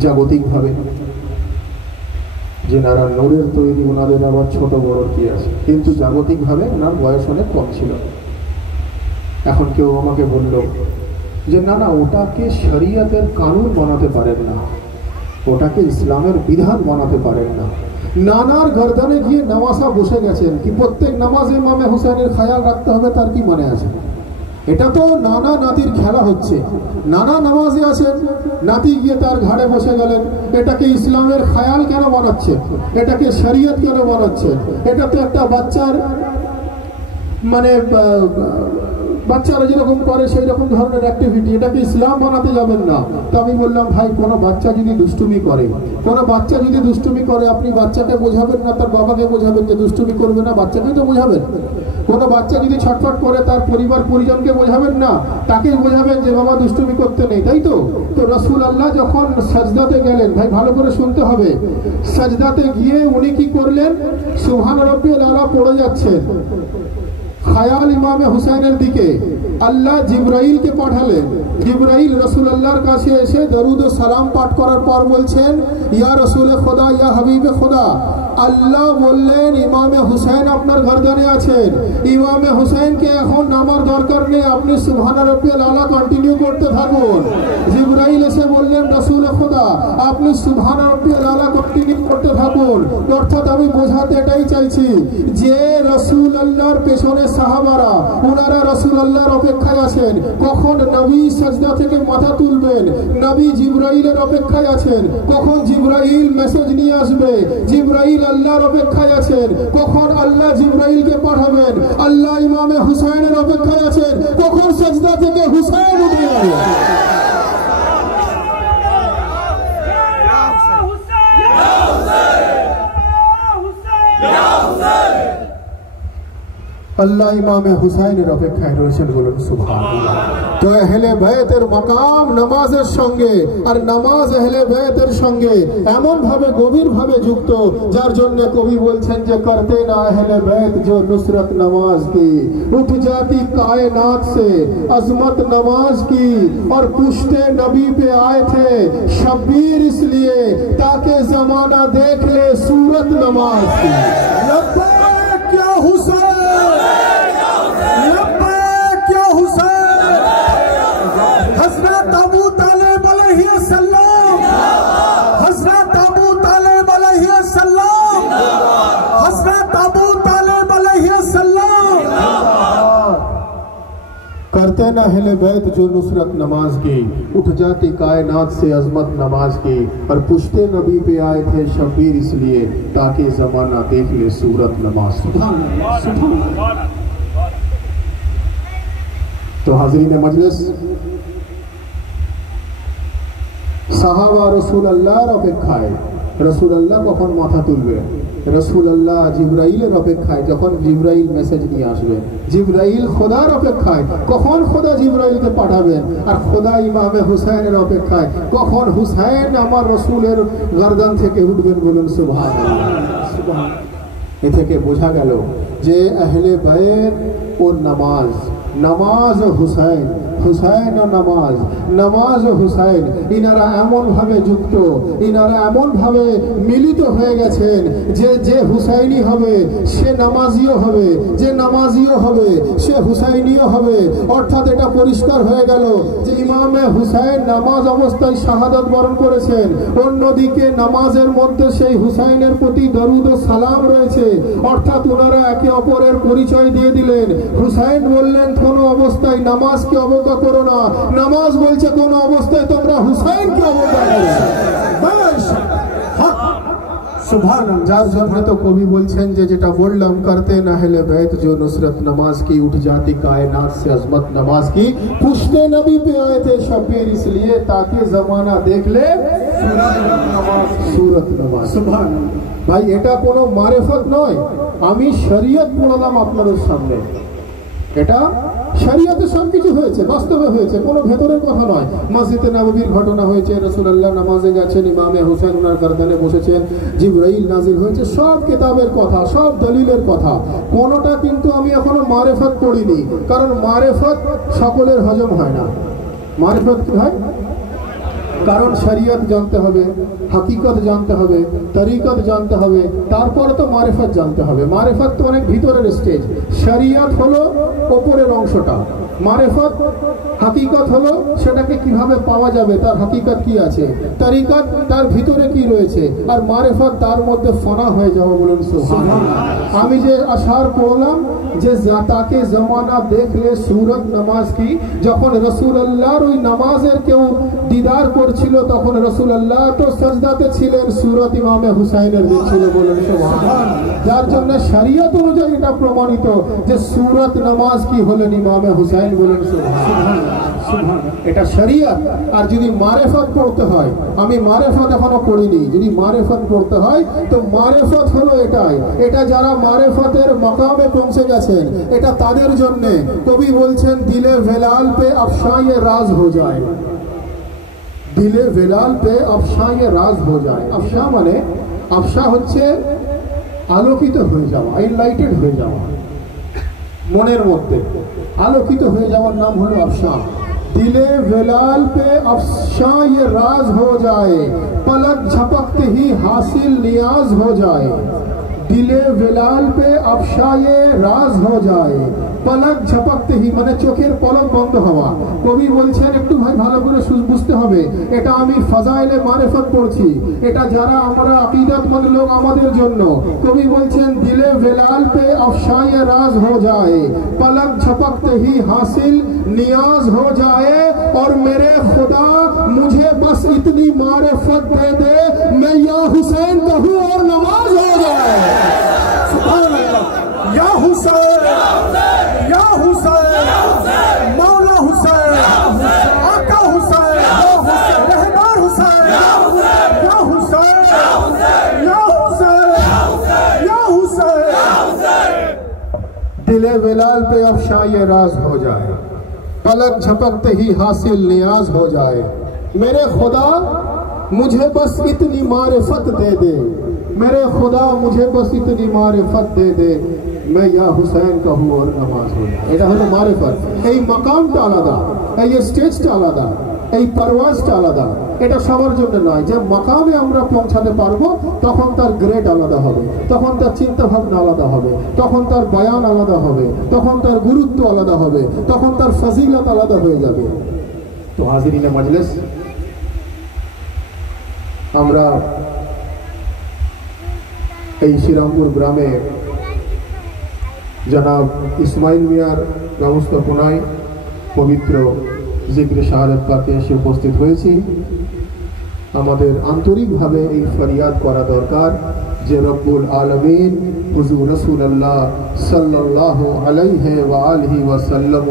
জাগতিকভাবে। যেনারা নূরের তৈরি, ওনাদের আবার ছোট বড় কি আছে, কিন্তু জাগতিকভাবে ওনার বয়স অনেক কম ছিল। এখন কেউ আমাকে বলল যে না না, ওটাকে শরীয়তের কানুন বানাতে পারেন না, ওটাকে ইসলামের বিধান বানাতে পারেন না। নানার গর্দানে গিয়ে নামাজা বসে গেছেন কি প্রত্যেক নামাজে ইমামে হুসাইনের খেয়াল রাখতে হবে, তার কি মনে আছে? এটা তো নানা নাতির খেলা হচ্ছে। নানা নামাজে আছেন, নাতি গিয়ে তার ঘাড়ে বসে গেলেন। এটাকে ইসলামের খেয়াল কেন বানাচ্ছে? এটাকে শরীয়ত কেন বানাচ্ছে? এটা তো একটা বাচ্চার মানে বাচ্চারা যেরকম করে সেই রকম ধরনের অ্যাক্টিভিটি, এটাকে ইসলাম বানাতে যাবেন না। তো আমি বললাম ভাই, কোনো বাচ্চা যদি দুষ্টুমি করে, আপনি বাচ্চাকে বোঝাবেন না, তার বাবাকে বোঝাবেন যে দুষ্টুমি করবে না, বাচ্চাকেই তো বোঝাবেন। কোনো বাচ্চা যদি ছটফট করে তার পরিবার পরিজনকে বোঝাবেন না, তাকে বোঝাবেন যে বাবা দুষ্টুমি করতে নেই, তাই তো? তো রাসূলুল্লাহ যখন সাজদাতে গেলেন, ভাই ভালো করে শুনতে হবে, সাজদাতে গিয়ে উনি কি করলেন? সুবহানা রাব্বিয়াল আলা পড়ে যাচ্ছেন। খায়াল ইমামে হুসাইনের দিকে। আল্লাহ জিবরাইলকে পাঠালেন। জিবরাইল রাসূলুল্লাহর কাছে এসে দরুদ ও সালাম পাঠ করার পর বলছেন, ইয়া রাসূলে খোদা, ইয়া হাবিবে খোদা। আল্লাহ বললেন ইমামে হুসাইন আপনার গর্দানে আছেন, ইমামে হুসাইনকে এখন নামার দরকার নেই, আপনি সুবহানা রাব্বিয়াল আলা কন্টিনিউ করতে থাকুন। জিবরাইল এসে বললেন, রাসূলে খোদা আপনি সুবহানা রাব্বিয়াল আলা কন্টিনিউ করতে থাকুন। অর্থাৎ আমি বোঝাতে এটাই চাইছি যে রাসূলুল্লাহর পেছনে সাহাবারা, ওনারা রাসূলুল্লাহর অপেক্ষায় আছেন, কখন নবী সাজদা থেকে মাথা তুলবেন। নবী জিবরাইলের অপেক্ষায় আছেন, কখন জিবরাইল মেসেজ নিয়ে আসবে। জিবরাইল আল্লাহর অপেক্ষায় আছেন, কখন আল্লাহ জিবরাইলকে পাঠাবেন। আল্লাহ ইমামে হুসাইনের অপেক্ষায় আছেন, কখন সাজদা থেকে হুসাইন উঠে যাবে। আল্লাহ ইমামে হুসাইনের অপেক্ষায় রয়েছেন। বলুন সুবহানাল্লাহ। তো আহলে বাইতের মাকাম নামাজের সঙ্গে, আর নামাজ আহলে বাইতের সঙ্গে এমন ভাবে গভীর ভাবে যুক্ত, যার জন্য কবি বলছেন যে করতে না আহলে বাইত जो नुसरत नमाज की, उठ जाती कायनात से अजमत नमाज की, और पुश्ते नबी पे आए थे शब्बीर इसलिए ताकि जमाना देख ले सूरत नमाज की। लब्बैक या हुसैन, लब्बैक या हुसैन, पुश्ते न अहले बैत जो नुसरत नमाज की, उठ जाती कायनात से अजमत नमाज की। और पुश्ते नबी पे आए थे शब्बीर इसलिए ताकि जमाना देख ले सूरत नमाज की। तो हाज़रीन मजलिस, সাহাবা রাসূলুল্লাহর অপেক্ষায়, রাসূলুল্লাহ কখন মাথা তুলবে? রাসূলুল্লাহ জিবরাইলের অপেক্ষায়, যখন জিবরাইল মেসেজ নিয়ে আসবে। জিবরাইল খোদার অপেক্ষায়, কখন খোদা জিবরাইলকে পাঠাবেন। আর খোদা ইমামে হুসাইনের অপেক্ষায়, কখন হুসাইন আমার রাসূলের গর্দান থেকে উঠবেন। বলুন সুবহানাল্লাহ। এ থেকে বোঝা গেল যে আহলে বাইত ও নামাজ, নামাজ ও হুসাইন, হুসাইন ও নামাজ, নামাজ ও হুসাইন, ইনারা এমন ভাবে যুক্ত, ইনারা এমন ভাবে মিলিত হয়ে গেছেন যে যে হুসাইনি হবে সে নামাজিও হবে, যে নামাজিও হবে সে হুসাইনিও হবে। অর্থাৎ এটা পরিষ্কার হয়ে গেল যে ইমামে হুসাইন নামাজ অবস্থায় শাহাদাত বরণ করেছেন, অন্যদিকে নামাজের মধ্যে সেই হুসাইনের প্রতি দরুদ ও সালাম রয়েছে। অর্থাৎ ওনারা একে অপরের পরিচয় দিয়ে দিলেন। হুসাইন বললেন কোনো অবস্থায় নামাজকে অবজ্ঞা করো না, নামাজ বলছে কোন অবস্থায় তোমরা হুসাইনকে অবজ্ঞা করো। যার জন্য তো কবি বলছেন যে যেটা বললাম, করতে না হেলে बैत जो नुसरत नमाज की, उठ जाती कायनात से अजमत नमाज की। पुश्ते नबी पे आए थे शब्बीर इसलिए ताकि जमाना देख ले सूरत नमाज। ভাই এটা কোনো মারেফত নয়, আমি শরীয়ত পড়ালাম আপনাদের সামনে। এটা শরীয়তে সবকিছু হয়েছে, বাস্তবে হয়েছে, কোনো ভেতরের কথা নয়। মসজিদে নববীর ঘটনা হয়েছে, রাসূলুল্লাহ নামাজে গেছেন, ইমামে হুসাইন ওনার গর্দানে বসেছেন, জিবরাইল নাজিল হয়েছে, সব কিতাবের কথা, সব দলিলের কথা। কোনোটা কিন্তু আমি এখনো মারেফত পড়িনি, কারণ মারেফত সকলের হজম হয় না। মারেফত কি হয়? কারণ শরীয়ত জানতে হবে, হাকিকত জানতে হবে, তরিকত জানতে হবে, তারপর তো মারেফত জানতে হবে। মারেফত তো অনেক ভিতরের স্টেজ, শরীয়ত হলো উপরের অংশটা, মারেফত হাকিকত হলো সেটাকে কিভাবে পাওয়া যাবে, তার হাকিকত কি আছে, তরিকত তার ভিতরে কি রয়েছে, আর মারেফত তার মধ্যে ফানা হয়ে যাওয়া। বলুন সুবহানাল্লাহ। আমি যে আশার পড়লাম যে তাকে জমানা দেখলে সুরত নামাজ কি, যখন রাসূলুল্লাহর ওই নামাজের কেউ দিদার করছিল তখন রাসূলুল্লাহ তো সাজদাতে ছিলেন, সুরত ইমামে হুসাইনের দেখছিল। বলুন সুবহানাল্লাহ। যার জন্য শরীয়ত অনুযায়ী এটা প্রমাণিত যে সুরত নামাজ কি হলেন ইমামে হুসাইন। বলুন সুবহানাল্লাহ। এটা শরীয়ত। আর যদি মারেফত পড়তে হয়, আমি মারেফত এখনো পড়িনি, যদি মারেফত পড়তে হয় তো মারেফত হলো এটাই। এটা যারা মারেফতের মাকামে পৌঁছে গেছেন এটা তাদের জন্য। কবি বলছেন দিলে বেলাল পে আফশায়ে রাজ হো যায়, দিলে বেলাল পে আফশায়ে রাজ হো যায়। আফশা মানে, আফশা হচ্ছে আলোকিত হয়ে যাওয়া, এনলাইটেড হয়ে যাওয়া, মনের মধ্যে আলোকিত হয়ে যাওয়ার নাম হলো আফশা। दिले वेलाल पे अफशा ये राज हो जाए, पलक झपकते ही हासिल नियाज हो जाए। दिले वेलाल पे अफशा ये राज हो जाए, পলক ঝপকতে হি মানে চোখের পলক বন্ধ হওয়া। কবি বলছেন একটু ভাই ভালো করে বুঝতে হবে, এটা আমি ফাজাইলে মারিফত পড়ছি, এটা যারা আমরা আকীদাতমন্দ লোক আমাদের জন্য। কবি বলছেন দিলে বেলাল পে আফশায়ে রাজ हो जाए, पलक झपकते ही हासिल नियाज हो जाए, और मेरे खुदा मुझे बस इतनी मारिफत दे दे, मैं या हुसैन कहूँ और नमाज हो जाए। सुभान अल्लाह। या हुसैन, या हुसैन, मौला हुसैन, आका हुसैन, रहमान हुसैन, या हुसैन, या हुसैन, या हुसैन। दिले बेलाल पे अफशा ये राज हो जाए, पलक झपकते ही हासिल नियाज हो जाए, मेरे खुदा मुझे बस इतनी मारिफत दे दे, मेरे खुदा मुझे बस इतनी मारिफत दे दे, मैं या হুসাইন कहूँ और নামাজ हो जाए। এটা হলো মারিফত। এই মাকামটা আলাদা, এই স্টেজটা আলাদা, এই পরওয়াজটা আলাদা। এটা সবার জন্য নয়। যে মাকামে আমরা পৌঁছাতে পারবো তখন তার গ্রেড আলাদা হবে, তখন তার চিন্তা ভাবনা আলাদা হবে, তখন তার বয়ান আলাদা হবে, তখন তার গুরুত্ব আলাদা হবে, তখন তার ফজিলত আলাদা হয়ে যাবে। তো হাজিরিনে মজলিস, আমরা এই শ্রীরামপুর গ্রামে জনাব ইসমাইল মিয়ার ব্যবস্থাপনায় পবিত্র জিকরে শাহাদাত পাকে এসে উপস্থিত হয়েছি। আমাদের আন্তরিকভাবে এই ফরিয়াদ করা দরকার যে রব্বুল আলামিন হুজুর রাসূলুল্লাহ সাল্লাল্লাহু আলাইহি ওয়া আলিহি ওয়াসাল্লাম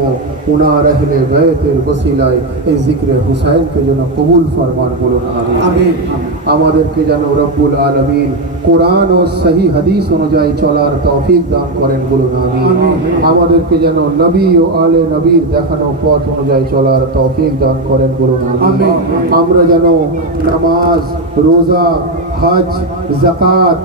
উনার আহলে বাইতের ওসিলায় এই জিকরে হুসাইনকে যেন কবুল ফরমান, বলুন আমিন। আমাদেরকে যেন রব্বুল আলামিন কোরআন ও সহি হাদিস অনুযায়ী চলার তৌফিক দান করেন, বলুন আমিন। আমাদেরকে যেন নবী ও আলে নবীর দেখানো পথ অনুযায়ী চলার তৌফিক দান করেন, বলুন আমিন। আমরা যেন নামাজ, রোজা, হজ, যাকাত,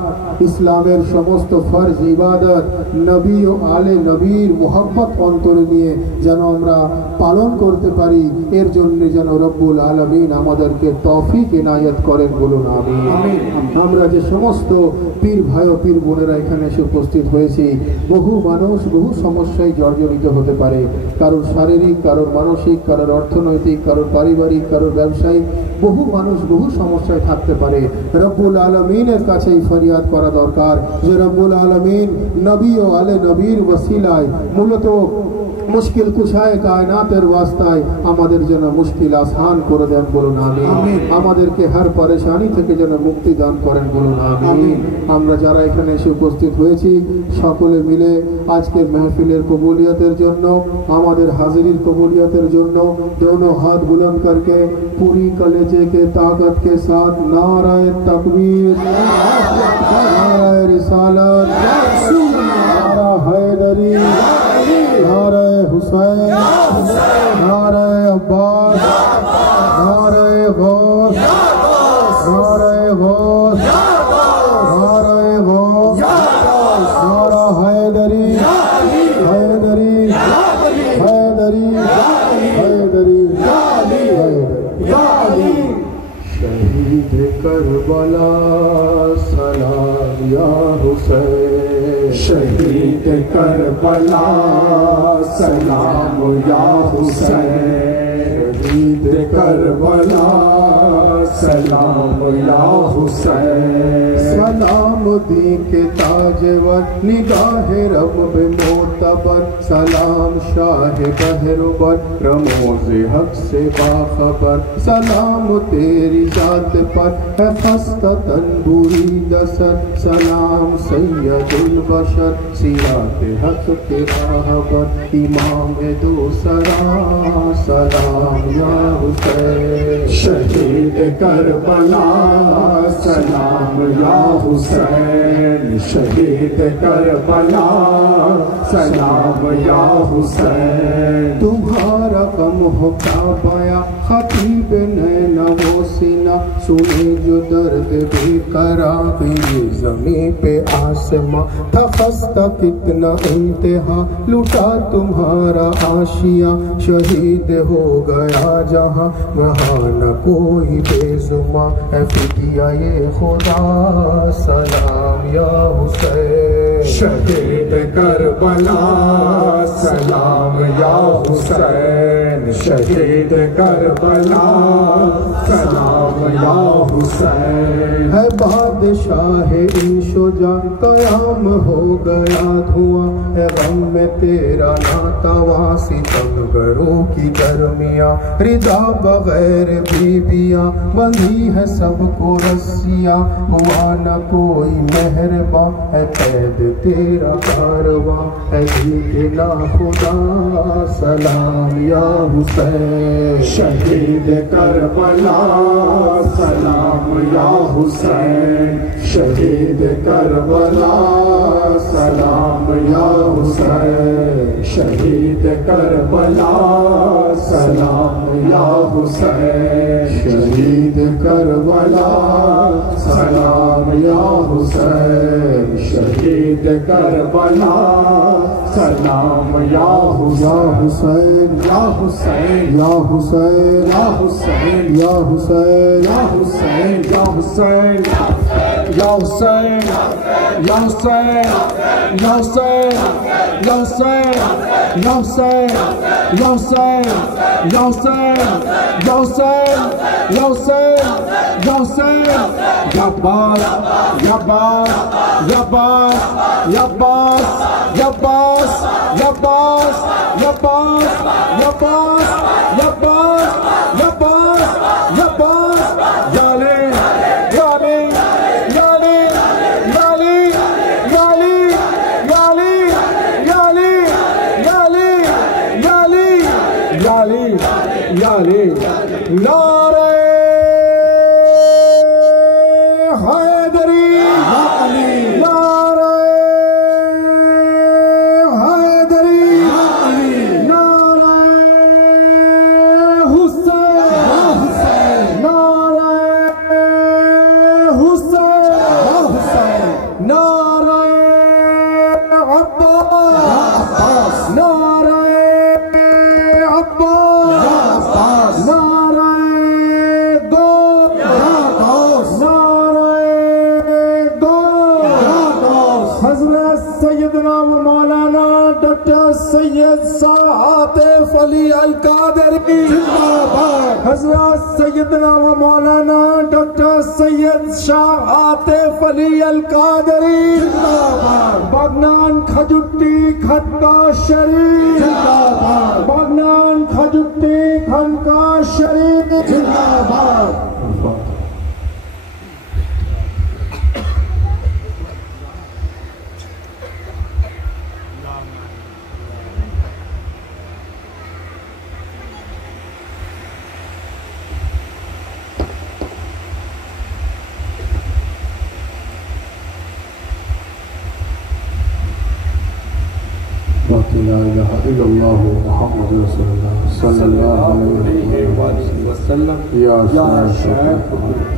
ইসলামের সমস্ত ফরজ ইবাদত নবী ও আলে নবীর মোহাব্বত অন্তরে নিয়ে যেন আমরা পালন করতে পারি, এর জন্য যেন রব্বুল আলামিন আমাদেরকে তৌফিক ইনায়াত করেন, বলুন আমিন। আমরা যে সমস্ত পীর ভাই ও পীর বোনেরা এখানে এসে উপস্থিত হয়েছি, বহু মানুষ বহু সমস্যায় জর্জরিত হতে পারে, কারোর শারীরিক, কারোর মানসিক, কারোর অর্থনৈতিক, কারোর পারিবারিক, কারোর ব্যবসায়িক, বহু মানুষ বহু সমস্যায় থাকতে পারে। রব্বুল আলামিনের কাছেই ফরিয়াদ করা দরকার যে রব্বুল আলামিন নবী ও আলে নবীর ওসিলায় মূলত মুশকিল কুশায় কায়নাতের ওয়াস্তায় আমাদের যেন মুশকিল আসান করে দেন, বলুন আমিন। আমাদেরকে হর পরেশানি থেকে যেন মুক্তি দান করেন, বলুন আমিন। আমরা যারা এখানে এসে উপস্থিত হয়েছি সকলে মিলে আজকের মেহফিলের কবুলিয়তের জন্য, আমাদের হাজিরির কবুলিয়তের জন্য दोनों हाथ बुलंद करके पूरी कलेजे के ताकत के साथ नाराए तकबीर, नाराए रिसालत, नारा हैदरी, नाराए हुसैन, नाराए अब्बास, नाराए गौस, नाराए गौस, नाराए गौस, नारा हैदरी, हैदरी, हैदरी, हैदरी, हैदरी। शहीद करबला सलाम या हुसैन, शहीद करबला सलाम या हुसैन, शहीद करबला सलाम या हुसैन। सलाम दी के ताजवर निगाह रब बे मोतबर, सलाम शाह बहरबर रमोज हक से बाखबर, सलाम तेरी जात पर है खस्ता तनबूरी दसर, सलाम सैयदुल बशर सिरात हक के राहबर, इमाम दूसरा सलाम या हुसैन। शहीद करबला सलाम या हुसैन, शहीद करबला सलाम या हुसैन। तुम्हारा गम हो क्या बया खतीब नैनवो सीना, सुने जो दर्द बेकरा ये ज़मीं पे आसमां था खस्ता कितना इंतहा, लुटा तुम्हारा आशिया शहीद हो गया जहाँ, वहाँ न कोई बेजुमा है फिदिया ये खुदा सलाम या हुसैन। शहीद करबला सलाम या हुसैन, शहीद करबला सलाम या हुसैन। है बादशाह इंशुजा कयाम हो गया धुआं, है गम में तेरा नातावा सितमगरों की गर्मियाँ, रिदा बगैर बीबियाँ बंधी है सबको रस्सियाँ, हुआ न कोई मेहरबान है कैद तेरा कारवां, है ना खुदा सलाम या हुसैन। शहीद करबला सलाम या हुसैन, शहीद करबला सलाम या हुसैन, शहीद करबला सलाम या हुसैन, शहीद करबला सलाम या हुसैन, शहीद करबला सलाम या हुसैन, या हुसैन, या हुसैन, या हुसैन, या हुसैन, या हुसैन, या हुसैन, या Hussain. Ya Hussein, Ya Hussein, Ya Hussein, Ya Hussein, Ya Hussein, Ya Hussein, Ya Hussein, Ya Hussein, Ya Hussein, Ya Hussein, Ya Abbas, Ya Abbas, Ya Abbas, Ya Abbas, Ya Abbas, Ya Abbas, Ya Abbas, Ya Abbas, Ya Abbas, Ya Abbas, Ya Abbas, Ya Ali, Ya Ali, Ya Ali, Ya Ali, Ya Ali, Ya Ali, Ya Ali, Ya Ali, Ya Ali, Ya Ali, Ya Ali, Nare Haydari, Ya Ali, Nare Haydari, Ya Ali, Nare Hussein, Ya Hussein, Nare Hussein, Ya Hussein, Nare Abbas, Ya Abbas, Nare Abbas, Ya Abbas, Nare Ghaus, Ya Ghaus, Nare Ghaus, Ya Ghaus, Hazrat Sayyidina wa Maulana Dr. Sayyid Shah Atif Ali Al-Qadiri Zindabad, Hazrat Sayyidina wa Maulana Dr. Sayyid Shah Atif Ali Al-Qadiri Zindabad, Bagnan Khajutti Khanka Sharif Zindabad, Bagnan Khajutti Khanka Sharif Zindabad. لا إله إلا الله محمد رسول الله صلى الله عليه وسلم. يا شيخ